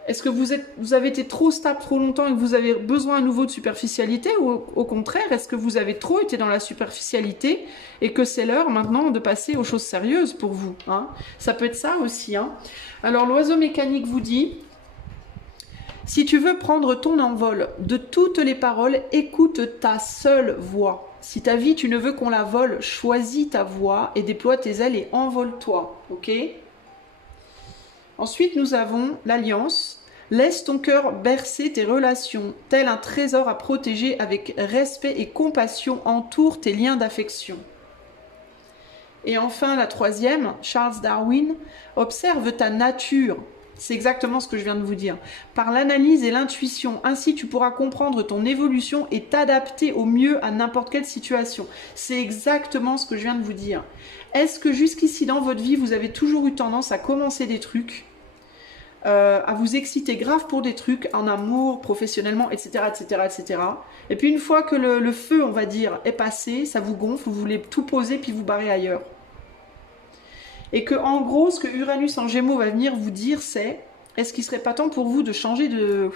est-ce que vous avez été trop stable trop longtemps et que vous avez besoin à nouveau de superficialité, ou au contraire, est-ce que vous avez trop été dans la superficialité et que c'est l'heure maintenant de passer aux choses sérieuses pour vous, hein? Ça peut être ça aussi. Hein. Alors l'oiseau mécanique vous dit... Si tu veux prendre ton envol de toutes les paroles, écoute ta seule voix. Si ta vie, tu ne veux qu'on la vole, choisis ta voix et déploie tes ailes et envole-toi. Ok? Ensuite, nous avons l'Alliance. Laisse ton cœur bercer tes relations. Tel un trésor à protéger avec respect et compassion, entoure tes liens d'affection. Et enfin, la 3e, Charles Darwin. Observe ta nature. C'est exactement ce que je viens de vous dire. Par l'analyse et l'intuition, ainsi tu pourras comprendre ton évolution et t'adapter au mieux à n'importe quelle situation. C'est exactement ce que je viens de vous dire. Est-ce que jusqu'ici dans votre vie, vous avez toujours eu tendance à commencer des trucs, à vous exciter grave pour des trucs, en amour, professionnellement, etc., etc., etc. Et puis une fois que le feu, on va dire, est passé, ça vous gonfle, vous voulez tout poser puis vous barrer ailleurs. Et que, en gros, ce que Uranus en Gémeaux va venir vous dire, c'est est-ce qu'il ne serait pas temps pour vous de changer de...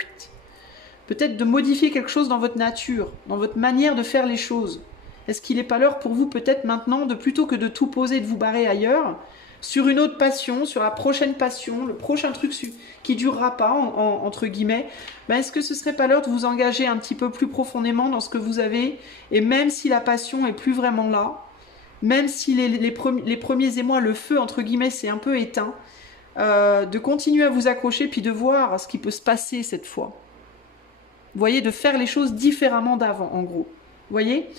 peut-être de modifier quelque chose dans votre nature, dans votre manière de faire les choses? Est-ce qu'il n'est pas l'heure pour vous, peut-être maintenant, de plutôt que de tout poser, de vous barrer ailleurs, sur une autre passion, sur la prochaine passion, le prochain truc qui ne durera pas, entre guillemets, ben est-ce que ce ne serait pas l'heure de vous engager un petit peu plus profondément dans ce que vous avez, et même si la passion n'est plus vraiment là, même si les premiers émois, le feu, entre guillemets, c'est un peu éteint, de continuer à vous accrocher, puis de voir ce qui peut se passer cette fois. Vous voyez, de faire les choses différemment d'avant, en gros. Vous voyez ?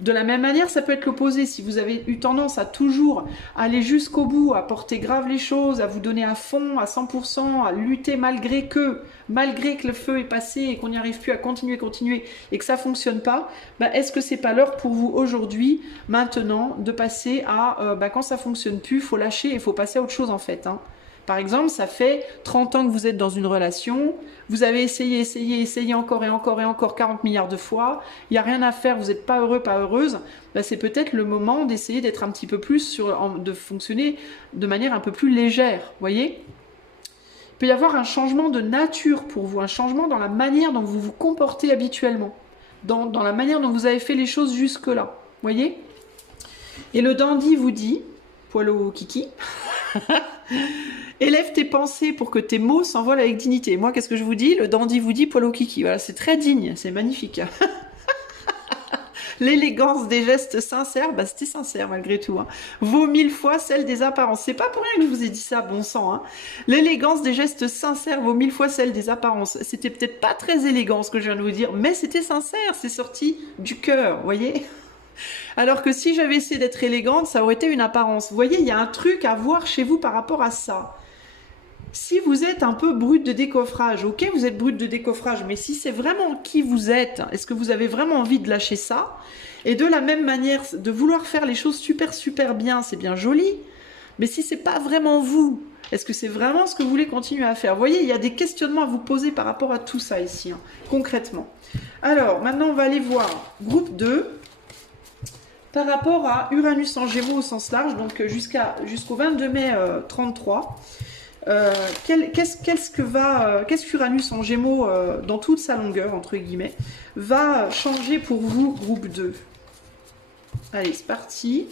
De la même manière, ça peut être l'opposé. Si vous avez eu tendance à toujours aller jusqu'au bout, à porter grave les choses, à vous donner à fond, à 100%, à lutter malgré que le feu est passé et qu'on n'y arrive plus à continuer et que ça fonctionne pas, bah, est-ce que c'est pas l'heure pour vous aujourd'hui, maintenant, de passer à quand ça fonctionne plus, il faut lâcher et il faut passer à autre chose en fait, hein. Par exemple, ça fait 30 ans que vous êtes dans une relation, vous avez essayé encore et encore et encore 40 milliards de fois, il n'y a rien à faire, vous n'êtes pas heureux, pas heureuse, bah c'est peut-être le moment d'essayer d'être un petit peu plus de fonctionner de manière un peu plus légère, voyez ? Il peut y avoir un changement de nature pour vous, un changement dans la manière dont vous vous comportez habituellement, dans la manière dont vous avez fait les choses jusque-là, voyez ? Et le dandy vous dit, poil au kiki, élève tes pensées pour que tes mots s'envolent avec dignité. Et moi, qu'est-ce que je vous dis? Le dandy vous dit poil au kiki. Voilà, c'est très digne, c'est magnifique. L'élégance des gestes sincères, bah c'était sincère malgré tout, hein, vaut 1000 fois celle des apparences. C'est pas pour rien que je vous ai dit ça, bon sang, hein. L'élégance des gestes sincères vaut 1000 fois celle des apparences. C'était peut-être pas très élégant ce que je viens de vous dire, mais c'était sincère, c'est sorti du cœur, vous voyez? Alors que si j'avais essayé d'être élégante, ça aurait été une apparence. Vous voyez, il y a un truc à voir chez vous par rapport à ça. Si vous êtes un peu brute de décoffrage, ok, vous êtes brute de décoffrage, mais si c'est vraiment qui vous êtes, est-ce que vous avez vraiment envie de lâcher ça? Et de la même manière, de vouloir faire les choses super bien, c'est bien joli, mais si c'est pas vraiment vous, est-ce que c'est vraiment ce que vous voulez continuer à faire? Vous voyez, il y a des questionnements à vous poser par rapport à tout ça ici, hein, concrètement. Alors, maintenant, on va aller voir groupe 2. Par rapport à Uranus en Gémeaux au sens large, donc jusqu'au 22 mai 33, qu'est-ce qu'Uranus en Gémeaux, dans toute sa longueur, entre guillemets, va changer pour vous, groupe 2? Allez, c'est parti.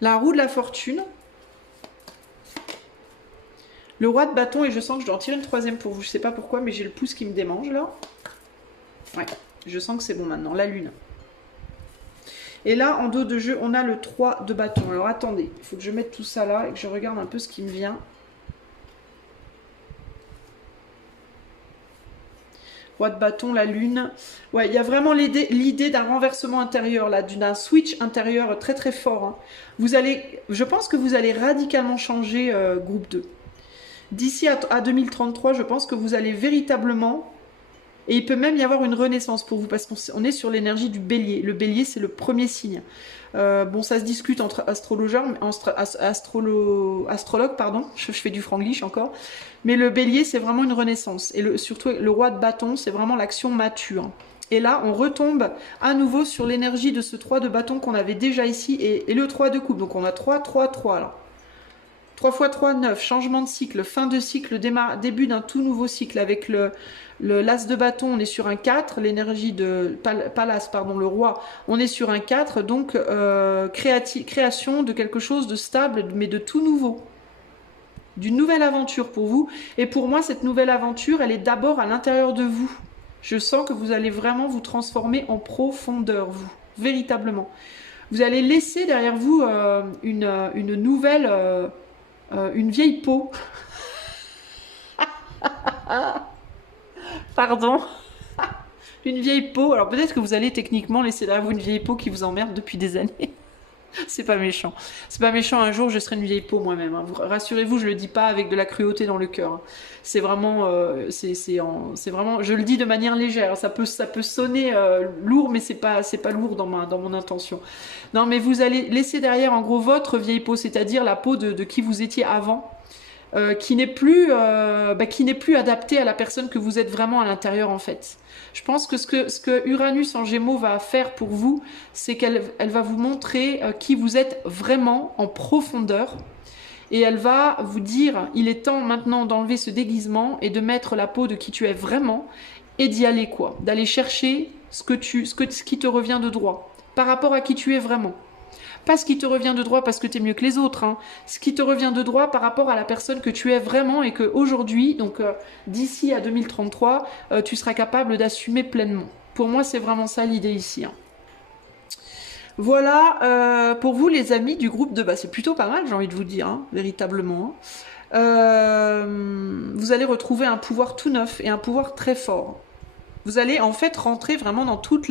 La roue de la fortune. Le roi de bâton, et je sens que je dois en tirer une troisième pour vous. Je ne sais pas pourquoi, mais j'ai le pouce qui me démange, là. Ouais, je sens que c'est bon maintenant. La lune. Et là, en dos de jeu, on a le 3 de bâton. Alors, attendez, il faut que je mette tout ça là et que je regarde un peu ce qui me vient. Roi de bâton, la lune. Ouais, il y a vraiment l'idée d'un renversement intérieur, là, d'un switch intérieur très fort, hein. Je pense que vous allez radicalement changer, groupe 2. D'ici à 2033, je pense que vous allez véritablement... Et il peut même y avoir une renaissance pour vous, parce qu'on est sur l'énergie du bélier. Le bélier, c'est le premier signe. Bon, ça se discute entre astrologues, pardon. Je fais du franglish encore. Mais le bélier, c'est vraiment une renaissance. Et surtout, le roi de bâton, c'est vraiment l'action mature. Et là, on retombe à nouveau sur l'énergie de ce 3 de bâton qu'on avait déjà ici, et le 3 de coupe. Donc, on a 3, 3, 3, là. 3 x 3, 9, changement de cycle, fin de cycle, début d'un tout nouveau cycle. Avec l'as de bâton, on est sur un 4, l'énergie de Pallas, pardon, le roi, on est sur un 4, donc création de quelque chose de stable, mais de tout nouveau. D'une nouvelle aventure pour vous. Et pour moi, cette nouvelle aventure, elle est d'abord à l'intérieur de vous. Je sens que vous allez vraiment vous transformer en profondeur, vous, véritablement. Vous allez laisser derrière vous une nouvelle... une vieille peau. Pardon. Une vieille peau. Alors peut-être que vous allez techniquement laisser derrière vous une vieille peau qui vous emmerde depuis des années. C'est pas méchant. C'est pas méchant, un jour je serai une vieille peau moi-même, hein. Rassurez-vous, je le dis pas avec de la cruauté dans le cœur, hein. C'est vraiment, c'est vraiment, je le dis de manière légère. Ça peut sonner lourd, mais c'est pas lourd dans mon intention. Non, mais vous allez laisser derrière en gros votre vieille peau, c'est-à-dire la peau de qui vous étiez avant. Qui n'est plus adaptée à la personne que vous êtes vraiment à l'intérieur en fait. Je pense que ce que Uranus en Gémeaux va faire pour vous, c'est qu'elle va vous montrer qui vous êtes vraiment en profondeur, et elle va vous dire il est temps maintenant d'enlever ce déguisement et de mettre la peau de qui tu es vraiment et d'y aller quoi, d'aller chercher ce qui te revient de droit par rapport à qui tu es vraiment. Pas ce qui te revient de droit parce que tu es mieux que les autres, hein. Ce qui te revient de droit par rapport à la personne que tu es vraiment et qu'aujourd'hui, donc d'ici à 2033, tu seras capable d'assumer pleinement. Pour moi, c'est vraiment ça l'idée ici, hein. Voilà, pour vous les amis du groupe de bas, c'est plutôt pas mal, j'ai envie de vous dire, hein, véritablement. Vous allez retrouver un pouvoir tout neuf et un pouvoir très fort. Vous allez en fait rentrer vraiment dans toute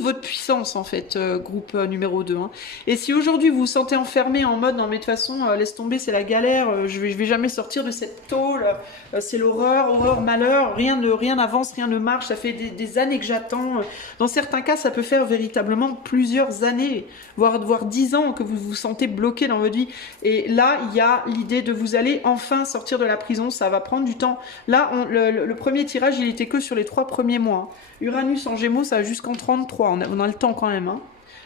votre puissance en fait, groupe numéro 2. Hein. Et si aujourd'hui vous vous sentez enfermé en mode non mais de toute façon laisse tomber c'est la galère, je vais jamais sortir de cette tôle, c'est l'horreur, horreur, malheur, rien n'avance, rien ne marche, ça fait des années que j'attends. Dans certains cas ça peut faire véritablement plusieurs années, voire 10 ans que vous vous sentez bloqué dans votre vie. Et là il y a l'idée de vous aller enfin sortir de la prison, ça va prendre du temps. Là le premier tirage il était que sur les 3 premiers mois. Uranus en Gémeaux, ça va jusqu'en 33. On a le temps quand même. Hein.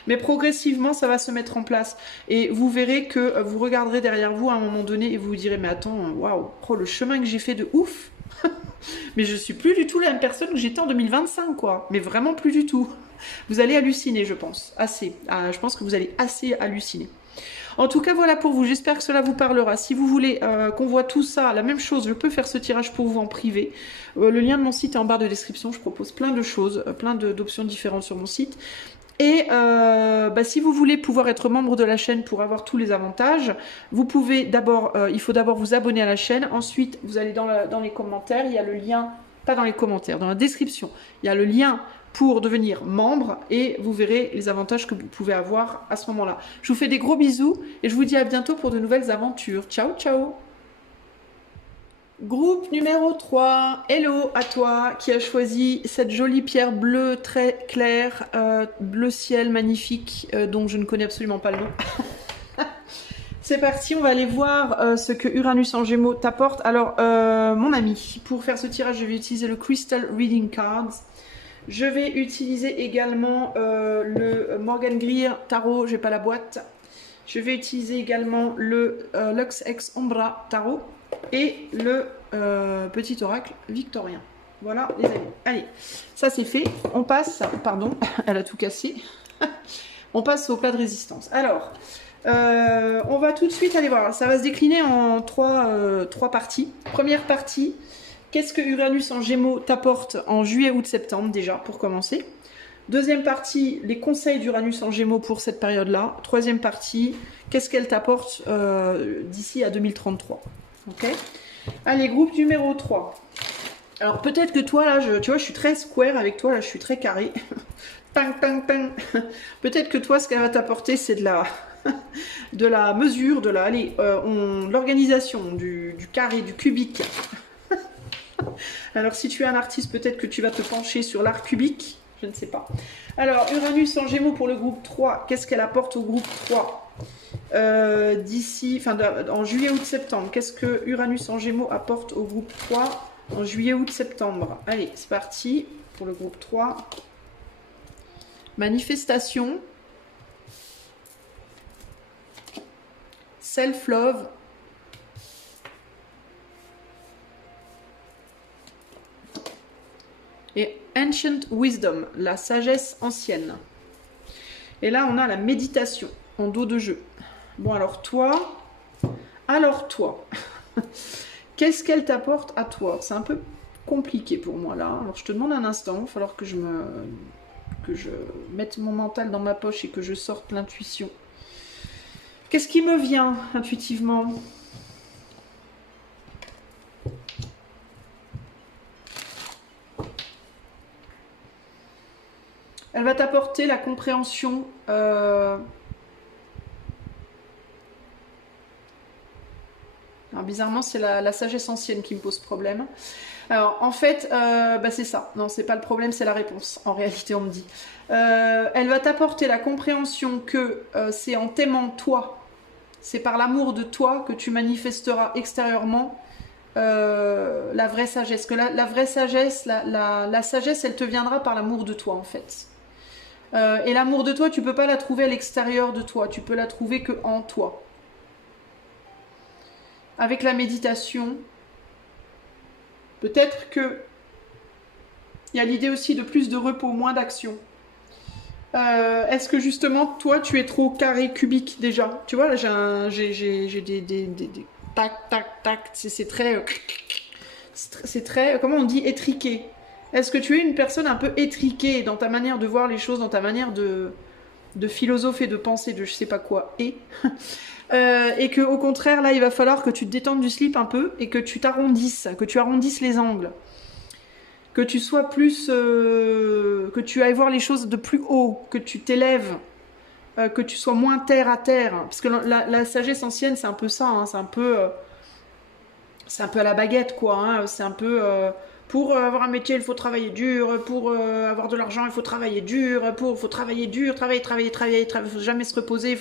Mais progressivement, ça va se mettre en place. Et vous verrez que vous regarderez derrière vous à un moment donné et vous vous direz, mais attends, waouh, oh, le chemin que j'ai fait de ouf. Mais je suis plus du tout la même personne que j'étais en 2025, quoi. Mais vraiment plus du tout. Vous allez halluciner, je pense. Assez. Je pense que vous allez assez halluciner. En tout cas, voilà pour vous. J'espère que cela vous parlera. Si vous voulez qu'on voit tout ça, la même chose, je peux faire ce tirage pour vous en privé. Le lien de mon site est en barre de description. Je propose plein de choses, plein d'options différentes sur mon site. Et si vous voulez pouvoir être membre de la chaîne pour avoir tous les avantages, vous pouvez d'abord, il faut d'abord vous abonner à la chaîne. Ensuite, vous allez dans les commentaires. Il y a le lien, pas dans les commentaires, dans la description. Il y a le lien pour devenir membre et vous verrez les avantages que vous pouvez avoir à ce moment-là. Je vous fais des gros bisous et je vous dis à bientôt pour de nouvelles aventures. Ciao, ciao! Groupe numéro 3, hello à toi qui a choisi cette jolie pierre bleue très claire, bleu ciel magnifique, dont je ne connais absolument pas le nom. C'est parti, on va aller voir ce que Uranus en Gémeaux t'apporte. Alors, mon ami, pour faire ce tirage, je vais utiliser le Crystal Reading Cards. Je vais utiliser également le Morgan Greer Tarot, j'ai pas la boîte. Je vais utiliser également le Lux Ex Ombra Tarot et le petit oracle victorien. Voilà les amis. Allez, ça c'est fait. On passe, pardon, elle a tout cassé. On passe au plat de résistance. Alors, on va tout de suite aller voir. Ça va se décliner en trois parties. Première partie. Qu'est-ce que Uranus en Gémeaux t'apporte en juillet, août, septembre déjà, pour commencer. Deuxième partie, les conseils d'Uranus en Gémeaux pour cette période-là. Troisième partie, qu'est-ce qu'elle t'apporte d'ici à 2033. Ok. Allez, groupe numéro 3. Alors peut-être que toi, là, tu vois, je suis très square avec toi, là, je suis très carré. Ping, ping, ping. Peut-être que toi, ce qu'elle va t'apporter, c'est de la mesure, de l'organisation, du carré, du cubique. Alors si tu es un artiste, peut-être que tu vas te pencher sur l'art cubique, je ne sais pas. Alors Uranus en Gémeaux pour le groupe 3, qu'est-ce qu'elle apporte au groupe 3 en juillet, août, septembre? Qu'est-ce que Uranus en Gémeaux apporte au groupe 3 en juillet, août, septembre? Allez, c'est parti pour le groupe 3. Manifestation, self-love, et Ancient Wisdom, la sagesse ancienne. Et là, on a la méditation en dos de jeu. Bon, alors toi, qu'est-ce qu'elle t'apporte à toi? C'est un peu compliqué pour moi là. Alors, je te demande un instant, il va falloir que je mette mon mental dans ma poche et que je sorte l'intuition. Qu'est-ce qui me vient intuitivement? Elle va t'apporter la compréhension. Alors, bizarrement, c'est la sagesse ancienne qui me pose problème. Alors, en fait, c'est ça. Non, c'est pas le problème, c'est la réponse. En réalité, on me dit. Elle va t'apporter la compréhension que c'est en t'aimant toi, c'est par l'amour de toi que tu manifesteras extérieurement la vraie sagesse. Que la vraie sagesse, la sagesse, elle te viendra par l'amour de toi, en fait. Et l'amour de toi, tu peux pas la trouver à l'extérieur de toi, tu peux la trouver que en toi. Avec la méditation, peut-être que il y a l'idée aussi de plus de repos, moins d'action. Est-ce que justement, toi, tu es trop carré, cubique déjà? Tu vois, là, j'ai des tac, tac, tac, c'est très, comment on dit, étriqué. Est-ce que tu es une personne un peu étriquée dans ta manière de voir les choses, dans ta manière de de philosophe et de pensée de je sais pas quoi et que au contraire là il va falloir que tu te détendes du slip un peu et que tu t'arrondisses, que tu arrondisses les angles, que tu sois plus, que tu ailles voir les choses de plus haut, que tu t'élèves, que tu sois moins terre à terre, parce que la sagesse ancienne c'est un peu ça, hein, c'est un peu à la baguette quoi, hein, c'est un peu pour avoir un métier, il faut travailler dur. Pour avoir de l'argent, il faut travailler dur. Faut travailler dur, travailler. Il faut jamais se reposer.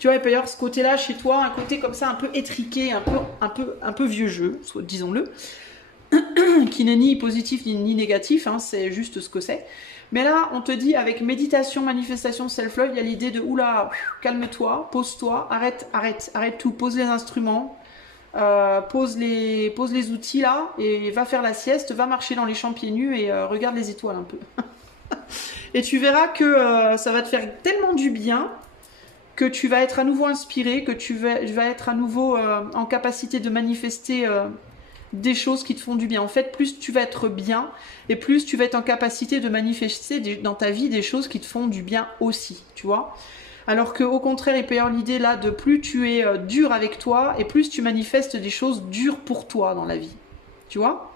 Tu vois, il peut y avoir ce côté-là chez toi, un côté comme ça, un peu étriqué, un peu vieux jeu, disons-le, qui n'est ni positif ni négatif. Hein, c'est juste ce que c'est. Mais là, on te dit avec méditation, manifestation, self-love, il y a l'idée de oula, calme-toi, pose-toi, arrête tout, pose les instruments. Pose les outils là et va faire la sieste, va marcher dans les champs pieds nus et regarde les étoiles un peu. Et tu verras que ça va te faire tellement du bien que tu vas être à nouveau inspiré, que tu vas être à nouveau en capacité de manifester des choses qui te font du bien. En fait, plus tu vas être bien et plus tu vas être en capacité de manifester dans ta vie des choses qui te font du bien aussi, tu vois. Alors qu'au contraire, il peut y avoir l'idée là de plus tu es dur avec toi et plus tu manifestes des choses dures pour toi dans la vie. Tu vois ?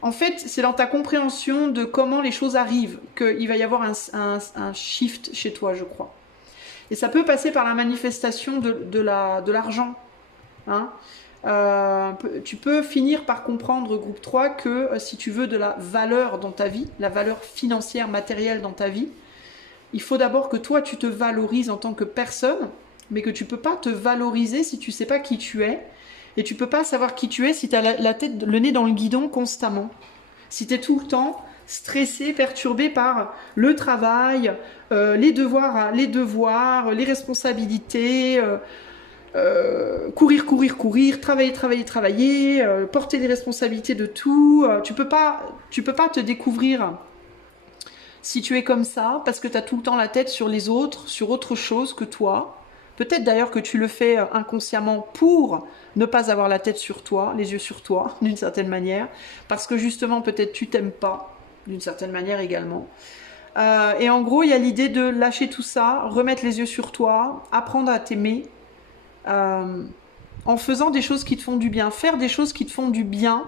En fait, c'est dans ta compréhension de comment les choses arrivent qu'il va y avoir un shift chez toi, je crois. Et ça peut passer par la manifestation de l'argent. Hein ? Tu peux finir par comprendre, groupe 3, que si tu veux de la valeur dans ta vie, la valeur financière, matérielle dans ta vie, il faut d'abord que toi, tu te valorises en tant que personne, mais que tu ne peux pas te valoriser si tu ne sais pas qui tu es. Et tu ne peux pas savoir qui tu es si tu as la tête, le nez dans le guidon constamment. Si tu es tout le temps stressé, perturbé par le travail, les devoirs, les responsabilités, courir, travailler, porter les responsabilités de tout. Tu peux pas te découvrir si tu es comme ça, parce que tu as tout le temps la tête sur les autres, sur autre chose que toi. Peut-être d'ailleurs que tu le fais inconsciemment pour ne pas avoir la tête sur toi, les yeux sur toi, d'une certaine manière. Parce que justement, peut-être tu t'aimes pas, d'une certaine manière également. Et en gros, il y a l'idée de lâcher tout ça, remettre les yeux sur toi, apprendre à t'aimer, en faisant des choses qui te font du bien. Faire des choses qui te font du bien,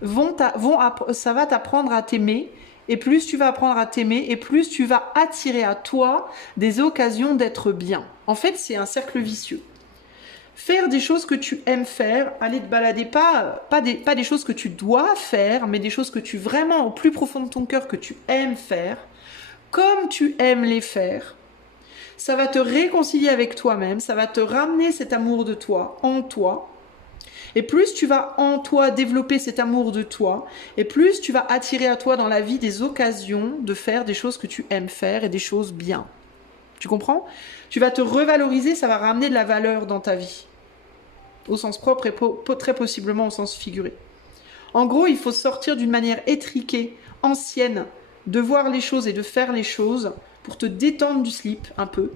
ça va t'apprendre à t'aimer. Et plus tu vas apprendre à t'aimer, et plus tu vas attirer à toi des occasions d'être bien. En fait, c'est un cercle vicieux. Faire des choses que tu aimes faire, aller te balader, pas des choses que tu dois faire, mais des choses que tu vraiment, au plus profond de ton cœur, que tu aimes faire, comme tu aimes les faire. Ça va te réconcilier avec toi-même, ça va te ramener cet amour de toi, en toi. Et plus tu vas en toi développer cet amour de toi, et plus tu vas attirer à toi dans la vie des occasions de faire des choses que tu aimes faire et des choses bien. Tu comprends ? Tu vas te revaloriser, ça va ramener de la valeur dans ta vie. Au sens propre et très possiblement au sens figuré. En gros, il faut sortir d'une manière étriquée, ancienne, de voir les choses et de faire les choses pour te détendre du slip un peu.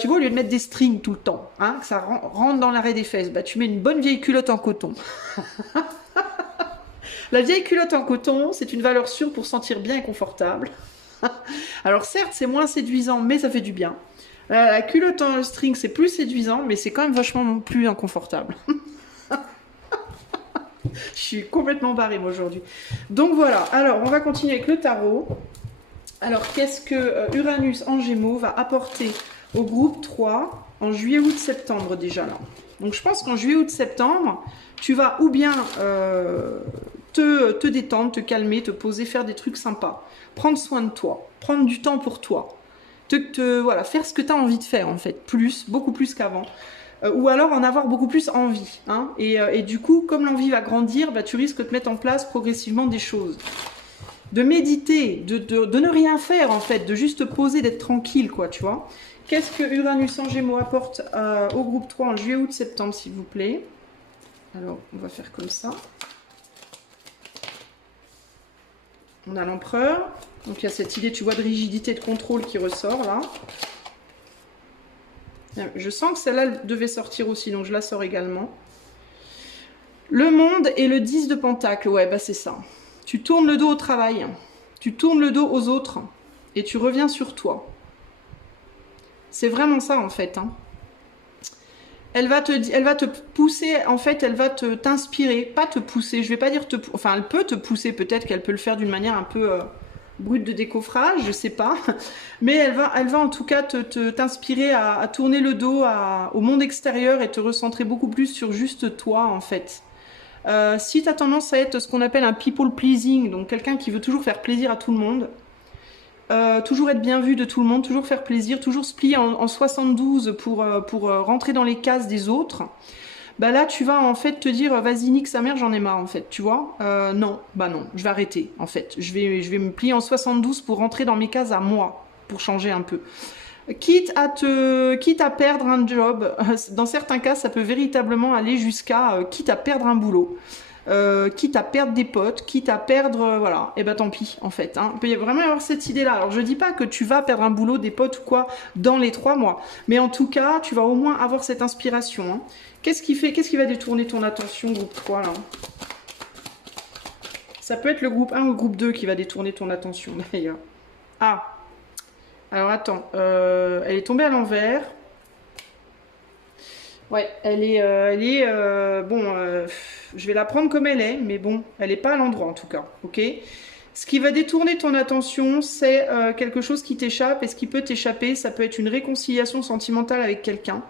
Tu vois, au lieu de mettre des strings tout le temps, hein, que ça rentre dans l'arrêt des fesses, bah, tu mets une bonne vieille culotte en coton. La vieille culotte en coton, c'est une valeur sûre pour sentir bien et confortable. Alors certes, c'est moins séduisant, mais ça fait du bien. La culotte en string, c'est plus séduisant, mais c'est quand même vachement plus inconfortable. Je suis complètement barrée, moi, aujourd'hui. Donc voilà, alors on va continuer avec le tarot. Alors, qu'est-ce que Uranus en Gémeaux va apporter au groupe 3 en juillet, août, septembre déjà là. Donc je pense qu'en juillet, août, septembre, tu vas ou bien te détendre, te calmer, te poser, faire des trucs sympas, prendre soin de toi, prendre du temps pour toi, voilà, faire ce que tu as envie de faire en fait, beaucoup plus qu'avant. Ou alors en avoir beaucoup plus envie. Hein, et du coup, comme l'envie va grandir, bah, tu risques de mettre en place progressivement des choses. De méditer, de ne rien faire en fait, de juste te poser, d'être tranquille quoi, tu vois. Qu'est-ce que Uranus en Gémeaux apporte au groupe 3 en juillet, août, septembre, s'il vous plaît? Alors, on va faire comme ça. On a l'empereur. Donc, il y a cette idée, tu vois, de rigidité, de contrôle qui ressort, là. Je sens que celle-là devait sortir aussi, donc je la sors également. Le monde et le 10 de Pentacle. Ouais, bah c'est ça. Tu tournes le dos au travail. Tu tournes le dos aux autres. et tu reviens sur toi. C'est vraiment ça en fait. Hein. Elle va te pousser, en fait, elle va t'inspirer, pas te pousser. Je vais pas dire enfin, elle peut te pousser, peut-être qu'elle peut le faire d'une manière un peu brute de décoffrage, je sais pas. Mais elle va en tout cas t'inspirer à tourner le dos au monde extérieur et te recentrer beaucoup plus sur juste toi en fait. Si tu as tendance à être ce qu'on appelle un people pleasing, donc quelqu'un qui veut toujours faire plaisir à tout le monde, toujours être bien vu de tout le monde, toujours faire plaisir, toujours se plier en 72 pour rentrer dans les cases des autres, bah là tu vas en fait te dire vas-y nique sa mère, j'en ai marre en fait, tu vois. Non, bah non, je vais arrêter en fait. Je vais me plier en 72 pour rentrer dans mes cases à moi, pour changer un peu. Quitte à perdre un job, dans certains cas ça peut véritablement aller jusqu'à quitte à perdre un boulot. Quitte à perdre des potes, quitte à perdre, voilà, et ben tant pis en fait. Hein. Il peut y vraiment y avoir cette idée-là. Alors je dis pas que tu vas perdre un boulot, des potes ou quoi dans les 3 mois, mais en tout cas tu vas au moins avoir cette inspiration. Hein. Qu'est-ce qui va détourner ton attention, groupe 3 là? Ça peut être le groupe 1 ou le groupe 2 qui va détourner ton attention d'ailleurs. Ah, alors attends, elle est tombée à l'envers. Ouais, je vais la prendre comme elle est, mais bon, elle n'est pas à l'endroit en tout cas, ok? Ce qui va détourner ton attention, c'est quelque chose qui t'échappe, et ce qui peut t'échapper, ça peut être une réconciliation sentimentale avec quelqu'un.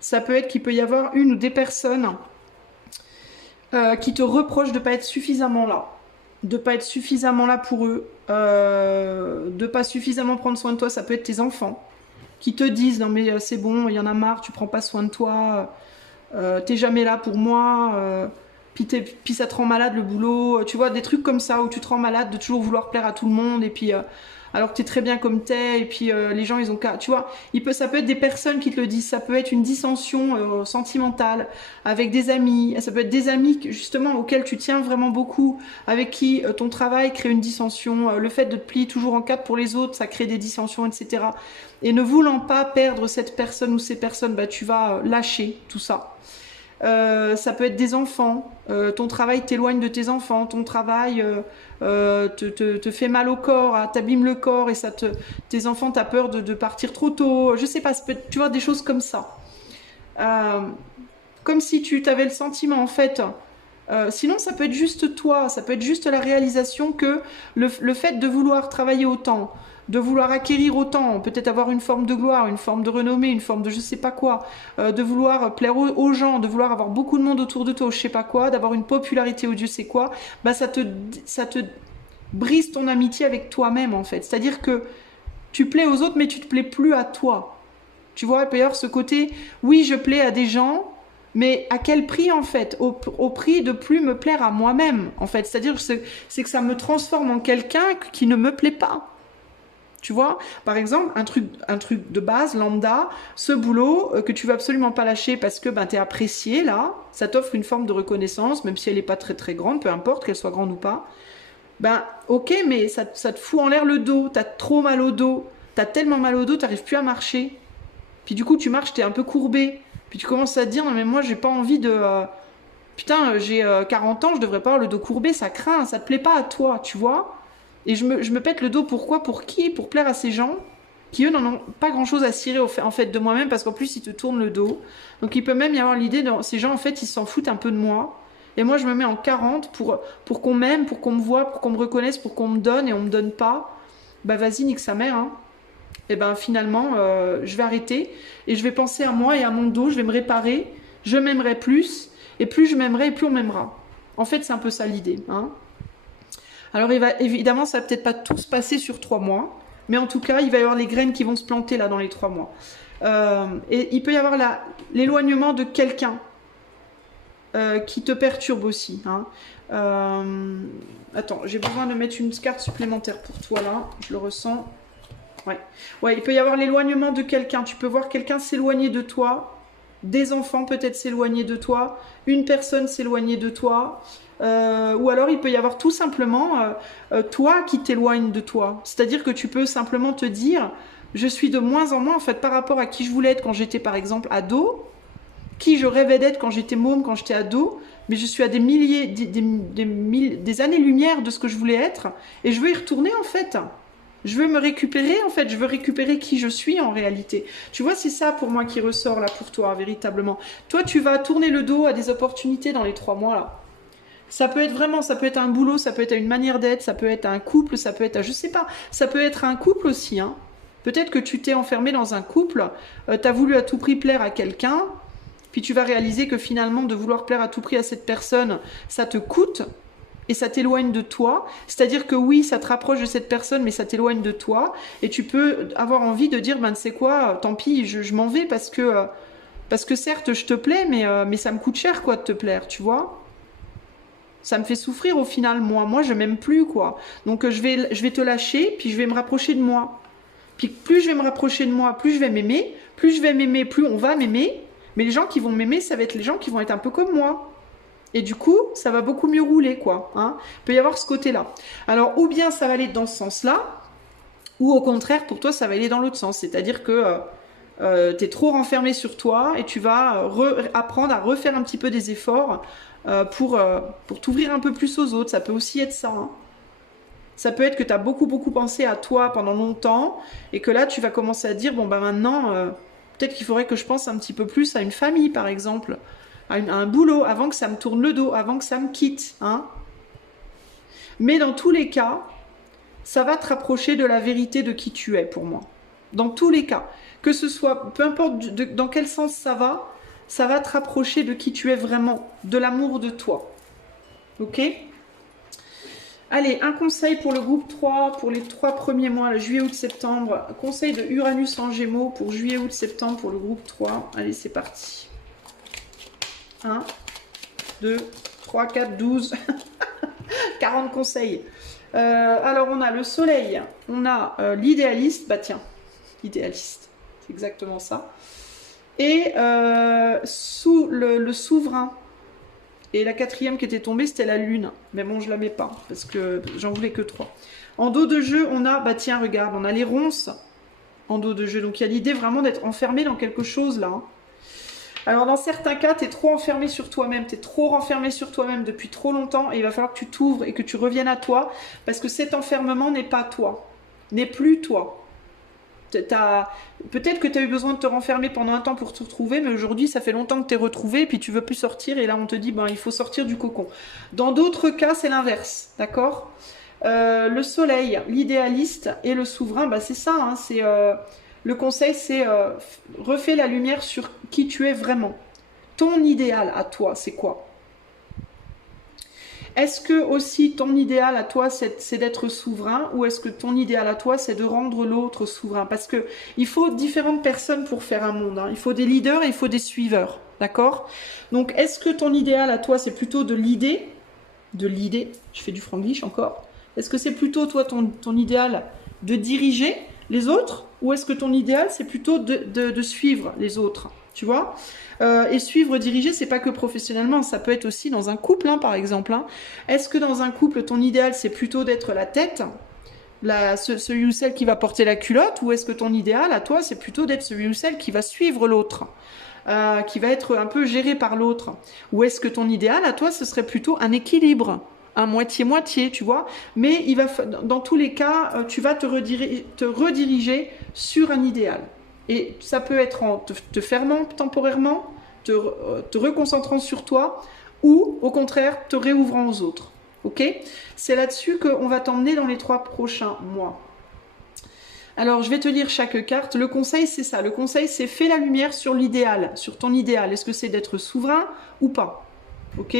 Ça peut être qu'il peut y avoir une ou des personnes qui te reprochent de ne pas être suffisamment là. De ne pas être suffisamment là pour eux, de ne pas suffisamment prendre soin de toi, ça peut être tes enfants qui te disent non mais c'est bon, il y en a marre, tu prends pas soin de toi, t'es jamais là pour moi, puis ça te rend malade le boulot, tu vois, des trucs comme ça où tu te rends malade de toujours vouloir plaire à tout le monde et puis alors que t'es très bien comme t'es et puis les gens ils ont qu'à, tu vois, ça peut être des personnes qui te le disent, ça peut être une dissension sentimentale avec des amis, ça peut être des amis justement auxquels tu tiens vraiment beaucoup, avec qui ton travail crée une dissension, le fait de te plier toujours en quatre pour les autres, ça crée des dissensions, etc. Et ne voulant pas perdre cette personne ou ces personnes, bah, tu vas lâcher tout ça. Ça peut être des enfants, ton travail t'éloigne de tes enfants, ton travail te fait mal au corps, t'abîme le corps et tes enfants t'as peur de partir trop tôt, je sais pas, ça peut être, tu vois, des choses comme ça. Comme si tu avais le sentiment en fait, sinon ça peut être juste toi, ça peut être juste la réalisation que le fait de vouloir travailler autant, de vouloir acquérir autant, peut-être avoir une forme de gloire, une forme de renommée, une forme de je sais pas quoi, de vouloir plaire aux gens, de vouloir avoir beaucoup de monde autour de toi, je sais pas quoi, d'avoir une popularité ou Dieu sait quoi, bah ça te brise ton amitié avec toi-même en fait. C'est-à-dire que tu plais aux autres mais tu te plais plus à toi. Tu vois, il peut y avoir ce côté, oui je plais à des gens, mais à quel prix en fait? Au prix de plus me plaire à moi-même en fait. C'est-à-dire c'est que ça me transforme en quelqu'un qui ne me plaît pas. Tu vois, par exemple, un truc de base, lambda, ce boulot que tu veux absolument pas lâcher parce que ben, tu es apprécié là, ça t'offre une forme de reconnaissance, même si elle n'est pas très très grande, peu importe qu'elle soit grande ou pas. Ben ok, mais ça te fout en l'air le dos, t'as trop mal au dos, t'as tellement mal au dos, t'arrives plus à marcher. Puis du coup, tu marches, t'es un peu courbé. Puis tu commences à te dire, non mais moi j'ai pas envie de... putain, j'ai 40 ans, je devrais pas avoir le dos courbé, ça craint, ça te plaît pas à toi, tu vois. Et je me pète le dos, pourquoi? Pour qui? Pour plaire à ces gens qui, eux, n'en ont pas grand-chose à cirer en fait de moi-même, parce qu'en plus, ils te tournent le dos. Donc, il peut même y avoir l'idée, ces gens, en fait, ils s'en foutent un peu de moi. Et moi, je me mets en 40 pour qu'on m'aime, pour qu'on me voit, pour qu'on me reconnaisse, pour qu'on me donne, et on me donne pas. Bah, vas-y, nique sa mère, hein. Et ben, finalement, je vais arrêter, et je vais penser à moi et à mon dos, je vais me réparer, je m'aimerai plus, et plus je m'aimerai, et plus on m'aimera. En fait, c'est un peu ça l'idée, hein. Alors évidemment, ça va peut-être pas tout se passer sur 3 mois, mais en tout cas, il va y avoir les graines qui vont se planter là dans les 3 mois. Et il peut y avoir l'éloignement de quelqu'un qui te perturbe aussi. Hein. Attends, j'ai besoin de mettre une carte supplémentaire pour toi là, je le ressens. Ouais, il peut y avoir l'éloignement de quelqu'un. Tu peux voir quelqu'un s'éloigner de toi, des enfants peut-être s'éloigner de toi, une personne s'éloigner de toi. Ou alors il peut y avoir tout simplement toi qui t'éloigne de toi. C'est-à-dire que tu peux simplement te dire je suis de moins en moins en fait par rapport à qui je voulais être quand j'étais par exemple ado, qui je rêvais d'être quand j'étais môme, quand j'étais ado, mais je suis à des milliers, des années-lumière de ce que je voulais être et je veux y retourner en fait. Je veux me récupérer, en fait, je veux récupérer qui je suis en réalité. Tu vois, c'est ça pour moi qui ressort là pour toi, véritablement. Toi, tu vas tourner le dos à des opportunités dans les 3 mois là. Ça peut être vraiment, ça peut être un boulot, ça peut être une manière d'être, ça peut être un couple, ça peut être, je sais pas, ça peut être un couple aussi, hein. Peut-être que tu t'es enfermé dans un couple, tu as voulu à tout prix plaire à quelqu'un, puis tu vas réaliser que finalement de vouloir plaire à tout prix à cette personne, ça te coûte et ça t'éloigne de toi. C'est-à-dire que oui, ça te rapproche de cette personne, mais ça t'éloigne de toi. Et tu peux avoir envie de dire, ben, tu sais quoi, tant pis, je m'en vais parce que certes, je te plais, mais ça me coûte cher, quoi, de te plaire, tu vois. Ça me fait souffrir au final, moi. Moi, je m'aime plus, quoi. Donc, je vais te lâcher, puis je vais me rapprocher de moi. Puis plus je vais me rapprocher de moi, plus je vais m'aimer. Plus je vais m'aimer, plus on va m'aimer. Mais les gens qui vont m'aimer, ça va être les gens qui vont être un peu comme moi. Et du coup, ça va beaucoup mieux rouler, quoi. Hein. Il peut y avoir ce côté-là. Alors, ou bien ça va aller dans ce sens-là, ou au contraire, pour toi, ça va aller dans l'autre sens. C'est-à-dire que tu es trop renfermé sur toi et tu vas apprendre à refaire un petit peu des efforts pour t'ouvrir un peu plus aux autres. Ça peut aussi être ça. Hein. Ça peut être que tu as beaucoup, beaucoup pensé à toi pendant longtemps et que là, tu vas commencer à dire, bon, bah maintenant, peut-être qu'il faudrait que je pense un petit peu plus à une famille, par exemple. À un boulot, avant que ça me tourne le dos, avant que ça me quitte. Hein. Mais dans tous les cas, ça va te rapprocher de la vérité de qui tu es pour moi. Dans tous les cas. Que ce soit, peu importe dans quel sens ça va te rapprocher de qui tu es vraiment, de l'amour de toi. Ok ? Allez, un conseil pour le groupe 3, pour les 3 premiers mois, juillet, août, septembre. Conseil de Uranus en Gémeaux pour juillet, août, septembre pour le groupe 3. Allez, c'est parti. 1, 2, 3, 4, 12. 40 conseils. Alors, on a le soleil, on a l'idéaliste. Bah tiens, idéaliste, c'est exactement ça. Et sous le souverain. Et la 4e qui était tombée, c'était la lune. Mais bon, je la mets pas, parce que j'en voulais que 3. En dos de jeu, on a, bah tiens, regarde, on a les ronces en dos de jeu. Donc, il y a l'idée vraiment d'être enfermé dans quelque chose, là. Hein. Alors, dans certains cas, tu es trop enfermé sur toi-même, tu es trop renfermé sur toi-même depuis trop longtemps et il va falloir que tu t'ouvres et que tu reviennes à toi parce que cet enfermement n'est pas toi, n'est plus toi. Peut-être que tu as eu besoin de te renfermer pendant un temps pour te retrouver, mais aujourd'hui, ça fait longtemps que tu es retrouvé et puis tu veux plus sortir et là, on te dit, ben, il faut sortir du cocon. Dans d'autres cas, c'est l'inverse, d'accord ? Le soleil, l'idéaliste et le souverain, bah, c'est ça, hein, c'est... Le conseil, c'est refais la lumière sur qui tu es vraiment. Ton idéal à toi, c'est quoi? Est-ce que aussi ton idéal à toi, c'est d'être souverain ou est-ce que ton idéal à toi, c'est de rendre l'autre souverain? Parce que il faut différentes personnes pour faire un monde. Hein. Il faut des leaders et il faut des suiveurs. D'accord? Donc, est-ce que ton idéal à toi, c'est plutôt de l'idée? Je fais du franglish encore. Est-ce que c'est plutôt, toi, ton idéal de diriger les autres ou est-ce que ton idéal, c'est plutôt de suivre les autres? Tu vois? Et suivre, diriger, c'est pas que professionnellement, ça peut être aussi dans un couple, hein, par exemple. Hein. Est-ce que dans un couple, ton idéal, c'est plutôt d'être la tête, celui ou celle qui va porter la culotte, ou est-ce que ton idéal, à toi, c'est plutôt d'être celui ou celle qui va suivre l'autre, qui va être un peu géré par l'autre? Ou est-ce que ton idéal, à toi, ce serait plutôt un équilibre, un moitié-moitié, tu vois? Mais dans tous les cas, tu vas te rediriger sur un idéal. Et ça peut être en te fermant temporairement, te reconcentrant sur toi, ou au contraire, te réouvrant aux autres. Ok? C'est là-dessus qu'on va t'emmener dans les 3 prochains mois. Alors, je vais te lire chaque carte. Le conseil, c'est ça. Le conseil, c'est fais la lumière sur l'idéal, sur ton idéal. Est-ce que c'est d'être souverain ou pas? Ok?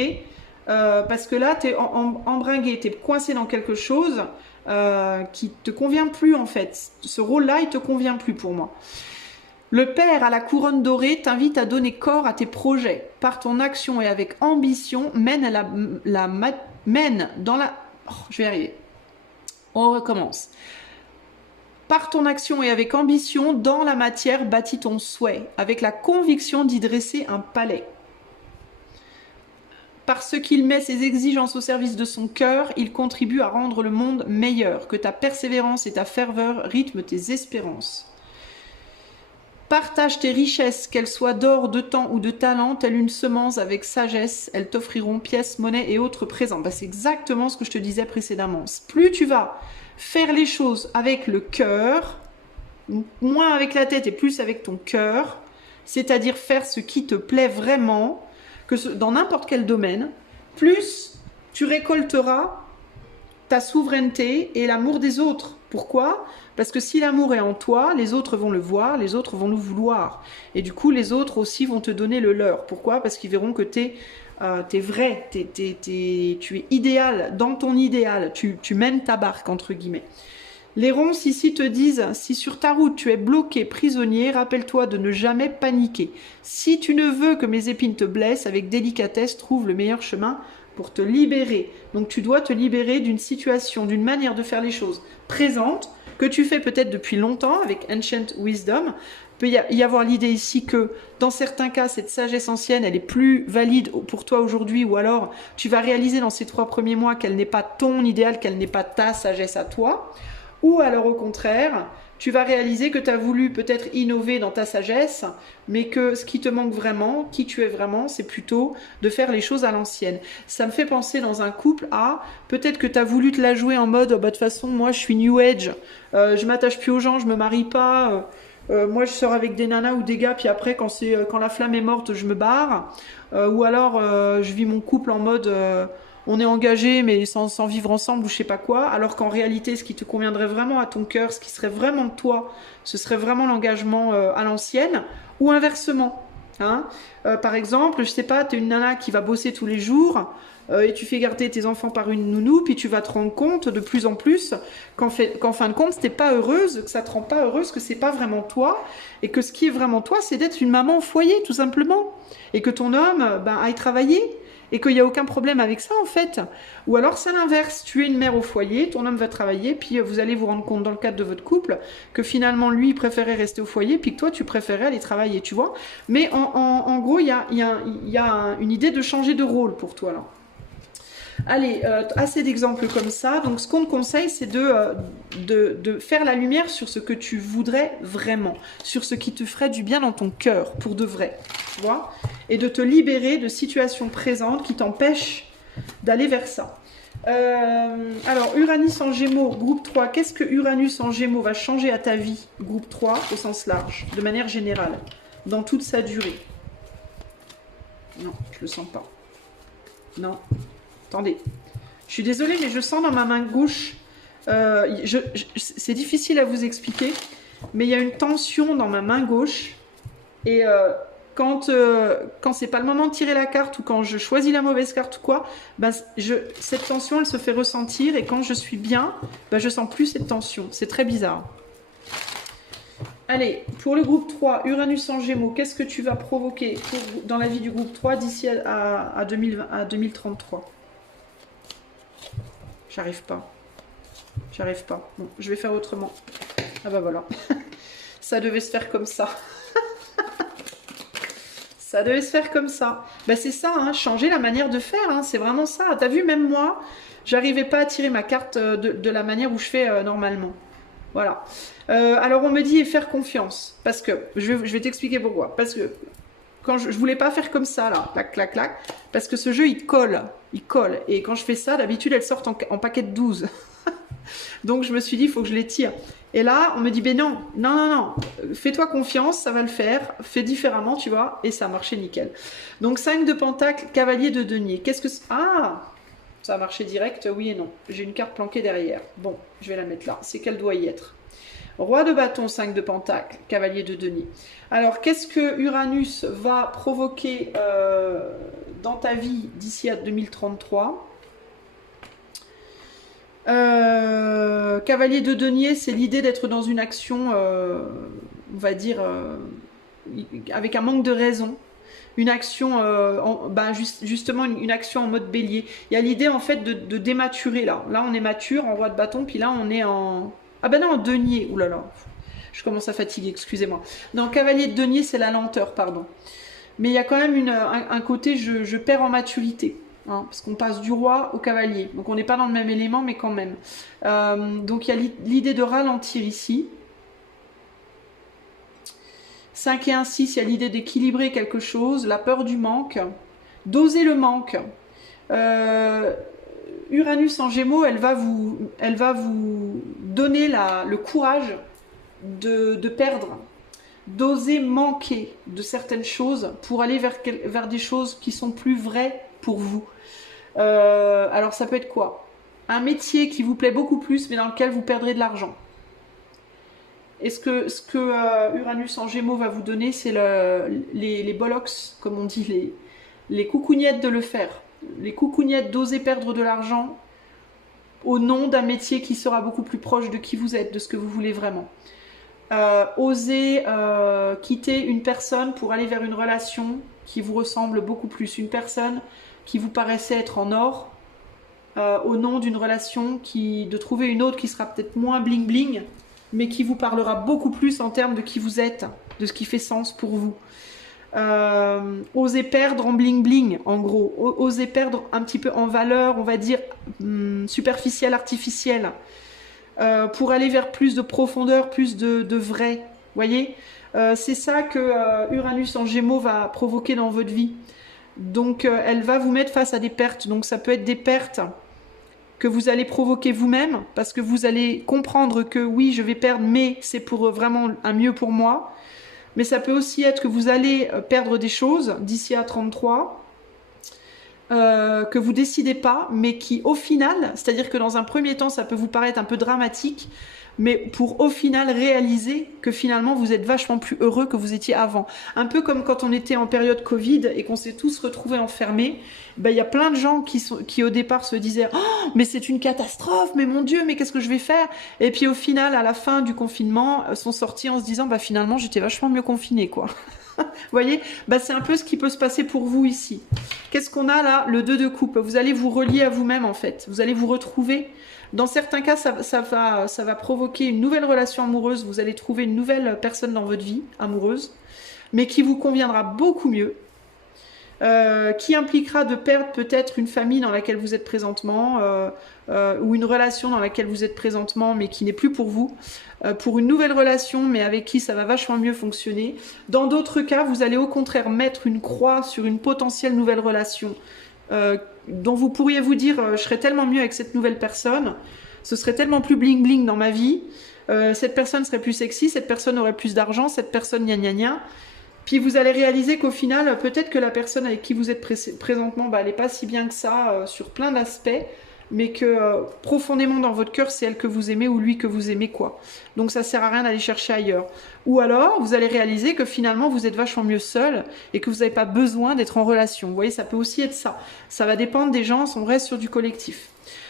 Parce que là, tu es embringué, tu es coincé dans quelque chose qui te convient plus en fait. Ce rôle-là, il te convient plus pour moi. Le père à la couronne dorée t'invite à donner corps à tes projets. Par ton action et avec ambition, mène dans la... Oh, je vais y arriver. On recommence. Par ton action et avec ambition, dans la matière, bâtis ton souhait, avec la conviction d'y dresser un palais. Parce qu'il met ses exigences au service de son cœur, il contribue à rendre le monde meilleur. Que ta persévérance et ta ferveur rythment tes espérances. Partage tes richesses, qu'elles soient d'or, de temps ou de talent, telle une semence avec sagesse. Elles t'offriront pièces, monnaies et autres présents. Bah, c'est exactement ce que je te disais précédemment. Plus tu vas faire les choses avec le cœur, moins avec la tête et plus avec ton cœur, c'est-à-dire faire ce qui te plaît vraiment, dans n'importe quel domaine, plus tu récolteras ta souveraineté et l'amour des autres. Pourquoi ? Parce que si l'amour est en toi, les autres vont le voir, les autres vont nous vouloir. Et du coup, les autres aussi vont te donner le leur. Pourquoi ? Parce qu'ils verront que t'es vrai, tu es idéal, dans ton idéal, tu mènes ta barque, entre guillemets. Les ronces ici te disent, si sur ta route tu es bloqué, prisonnier, rappelle-toi de ne jamais paniquer. Si tu ne veux que mes épines te blessent, avec délicatesse, trouve le meilleur chemin pour te libérer. Donc tu dois te libérer d'une situation, d'une manière de faire les choses présente, que tu fais peut-être depuis longtemps avec Ancient Wisdom. Il peut y avoir l'idée ici que dans certains cas, cette sagesse ancienne, elle est plus valide pour toi aujourd'hui, ou alors tu vas réaliser dans ces 3 premiers mois qu'elle n'est pas ton idéal, qu'elle n'est pas ta sagesse à toi. Ou alors au contraire, tu vas réaliser que tu as voulu peut-être innover dans ta sagesse, mais que ce qui te manque vraiment, qui tu es vraiment, c'est plutôt de faire les choses à l'ancienne. Ça me fait penser dans un couple à, peut-être que tu as voulu te la jouer en mode, bah, de toute façon, moi je suis New Age, je m'attache plus aux gens, je me marie pas, moi je sors avec des nanas ou des gars, puis après quand la flamme est morte, je me barre. Ou alors je vis mon couple en mode... on est engagé mais sans vivre ensemble ou je sais pas quoi, alors qu'en réalité ce qui te conviendrait vraiment à ton cœur, ce qui serait vraiment toi, ce serait vraiment l'engagement à l'ancienne, ou inversement. Hein. Par exemple, je sais pas, tu es une nana qui va bosser tous les jours et tu fais garder tes enfants par une nounou, puis tu vas te rendre compte de plus en plus qu'en fin de compte, t'es pas heureuse, que ça te rend pas heureuse, que c'est pas vraiment toi, et que ce qui est vraiment toi, c'est d'être une maman au foyer, tout simplement, et que ton homme aille travailler. Et qu'il n'y a aucun problème avec ça, en fait. Ou alors, c'est l'inverse. Tu es une mère au foyer, ton homme va travailler, puis vous allez vous rendre compte dans le cadre de votre couple que finalement, lui, il préférait rester au foyer, puis que toi, tu préférais aller travailler, tu vois. Mais en gros, il y a une idée de changer de rôle pour toi, là. Allez, assez d'exemples comme ça. Donc, ce qu'on te conseille, c'est de faire la lumière sur ce que tu voudrais vraiment, sur ce qui te ferait du bien dans ton cœur, pour de vrai, tu vois, et de te libérer de situations présentes qui t'empêchent d'aller vers ça. Alors, Uranus en Gémeaux, groupe 3. Qu'est-ce que Uranus en Gémeaux va changer à ta vie, groupe 3, au sens large, de manière générale, dans toute sa durée? Non, je le sens pas. Non. Attendez, je suis désolée, mais je sens dans ma main gauche, c'est difficile à vous expliquer, mais il y a une tension dans ma main gauche, et quand c'est pas le moment de tirer la carte, ou quand je choisis la mauvaise carte ou quoi, cette tension, elle se fait ressentir, et quand je suis bien, je sens plus cette tension. C'est très bizarre. Allez, pour le groupe 3, Uranus en Gémeaux, qu'est-ce que tu vas provoquer dans la vie du groupe 3 d'ici à 2033 ? J'arrive pas. J'arrive pas. Bon, je vais faire autrement. Ah bah voilà. Ça devait se faire comme ça. Ça devait se faire comme ça. Bah c'est ça, hein, changer la manière de faire. Hein, c'est vraiment ça. T'as vu, même moi, j'arrivais pas à tirer ma carte de la manière où je fais normalement. Voilà. Alors on me dit faire confiance. Parce que, je vais t'expliquer pourquoi. Parce que quand je voulais pas faire comme ça, là, clac, clac, clac, parce que ce jeu, il colle. Et quand je fais ça, d'habitude, elles sortent en paquet de 12. Donc, je me suis dit, il faut que je les tire. Et là, on me dit, ben non, fais-toi confiance, ça va le faire, fais différemment, tu vois, et ça a marché nickel. Donc, 5 de Pentacle, Cavalier de Denier. Qu'est-ce que c'est? Ah, ça a marché direct, oui et non. J'ai une carte planquée derrière. Bon, je vais la mettre là, c'est qu'elle doit y être. Roi de bâton, 5 de Pentacle, Cavalier de Denier. Alors, qu'est-ce que Uranus va provoquer dans ta vie d'ici à 2033 ? Cavalier de Denier, c'est l'idée d'être dans une action, on va dire, avec un manque de raison. Une action, justement, une action en mode bélier. Il y a l'idée, en fait, de dématurer, là. Là, on est mature en roi de bâton, puis là, on est en... Ah ben non, en denier. Ouh là là, je commence à fatiguer, excusez-moi. Non, cavalier de denier, c'est la lenteur, pardon. Mais il y a quand même un côté, je perds en maturité. Hein, parce qu'on passe du roi au cavalier. Donc on n'est pas dans le même élément, mais quand même. Donc il y a l'idée de ralentir ici. 5 et 1, 6, il y a l'idée d'équilibrer quelque chose. La peur du manque. D'oser le manque. Uranus en Gémeaux, elle va vous donner le courage de perdre, d'oser manquer de certaines choses pour aller vers des choses qui sont plus vraies pour vous. Alors ça peut être quoi? Un métier qui vous plaît beaucoup plus, mais dans lequel vous perdrez de l'argent. Et ce que Uranus en Gémeaux va vous donner, c'est les bollocks, comme on dit, les coucougnettes de le faire. Les coucougnettes d'oser perdre de l'argent au nom d'un métier qui sera beaucoup plus proche de qui vous êtes, de ce que vous voulez vraiment. Oser quitter une personne pour aller vers une relation qui vous ressemble beaucoup plus. Une personne qui vous paraissait être en or, au nom d'une relation, de trouver une autre qui sera peut-être moins bling bling, mais qui vous parlera beaucoup plus en termes de qui vous êtes, de ce qui fait sens pour vous. Oser perdre en bling bling, en gros. Oser perdre un petit peu en valeur, on va dire, superficielle, artificielle, pour aller vers plus de profondeur, plus de vrai. Voyez, c'est ça que Uranus en Gémeaux va provoquer dans votre vie. Donc, elle va vous mettre face à des pertes. Donc, ça peut être des pertes que vous allez provoquer vous-même, parce que vous allez comprendre que oui, je vais perdre, mais c'est pour vraiment un mieux pour moi. Mais ça peut aussi être que vous allez perdre des choses d'ici à 33, que vous décidez pas, mais qui au final, c'est-à-dire que dans un premier temps, ça peut vous paraître un peu dramatique, mais pour au final réaliser que finalement vous êtes vachement plus heureux que vous étiez avant. Un peu comme quand on était en période Covid et qu'on s'est tous retrouvés enfermés, ben, y a plein de gens qui au départ se disaient « Oh, mais c'est une catastrophe, mais mon Dieu, mais qu'est-ce que je vais faire ?» Et puis au final, à la fin du confinement, sont sortis en se disant bah, « Finalement, j'étais vachement mieux confiné, quoi. » Vous voyez, bah, c'est un peu ce qui peut se passer pour vous ici. Qu'est-ce qu'on a là? Le 2 de coupe. Vous allez vous relier à vous-même en fait. Vous allez vous retrouver. Dans certains cas, ça va provoquer une nouvelle relation amoureuse. Vous allez trouver une nouvelle personne dans votre vie amoureuse, mais qui vous conviendra beaucoup mieux. Qui impliquera de perdre peut-être une famille dans laquelle vous êtes présentement, ou une relation dans laquelle vous êtes présentement, mais qui n'est plus pour vous, pour une nouvelle relation, mais avec qui ça va vachement mieux fonctionner. Dans d'autres cas, vous allez au contraire mettre une croix sur une potentielle nouvelle relation, dont vous pourriez vous dire je serais tellement mieux avec cette nouvelle personne, ce serait tellement plus bling bling dans ma vie, cette personne serait plus sexy, cette personne aurait plus d'argent, cette personne gna gna gna. Puis vous allez réaliser qu'au final, peut-être que la personne avec qui vous êtes présentement, bah, elle n'est pas si bien que ça sur plein d'aspects, mais que profondément dans votre cœur, c'est elle que vous aimez ou lui que vous aimez, quoi. Donc ça sert à rien d'aller chercher ailleurs. Ou alors, vous allez réaliser que finalement, vous êtes vachement mieux seul et que vous n'avez pas besoin d'être en relation. Vous voyez, ça peut aussi être ça. Ça va dépendre des gens, on reste sur du collectif.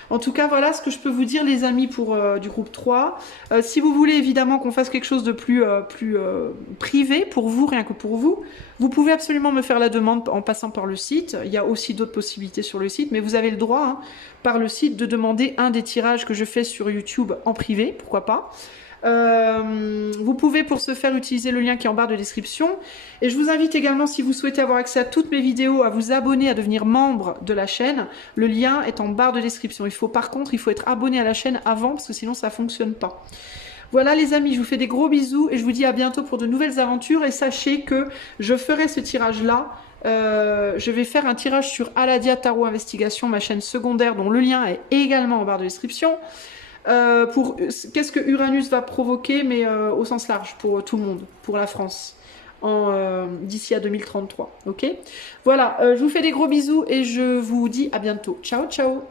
En tout cas, voilà ce que je peux vous dire, les amis, pour du groupe 3. Si vous voulez évidemment qu'on fasse quelque chose de plus privé pour vous, rien que pour vous, vous pouvez absolument me faire la demande en passant par le site. Il y a aussi d'autres possibilités sur le site, mais vous avez le droit, hein, par le site, de demander un des tirages que je fais sur YouTube en privé, pourquoi pas. Vous pouvez pour ce faire utiliser le lien qui est en barre de description, et je vous invite également, si vous souhaitez avoir accès à toutes mes vidéos, à vous abonner, à devenir membre de la chaîne. Le lien est en barre de description. Par contre, il faut être abonné à la chaîne avant, parce que sinon ça fonctionne pas. Voilà les amis, je vous fais des gros bisous et je vous dis à bientôt pour de nouvelles aventures, et sachez que je ferai ce tirage là. Je vais faire un tirage sur Aladia Tarot Investigation, ma chaîne secondaire, dont le lien est également en barre de description. Pour qu'est-ce que Uranus va provoquer, mais au sens large, pour tout le monde, pour la France, d'ici à 2033, ok? Voilà, je vous fais des gros bisous et je vous dis à bientôt. Ciao, ciao!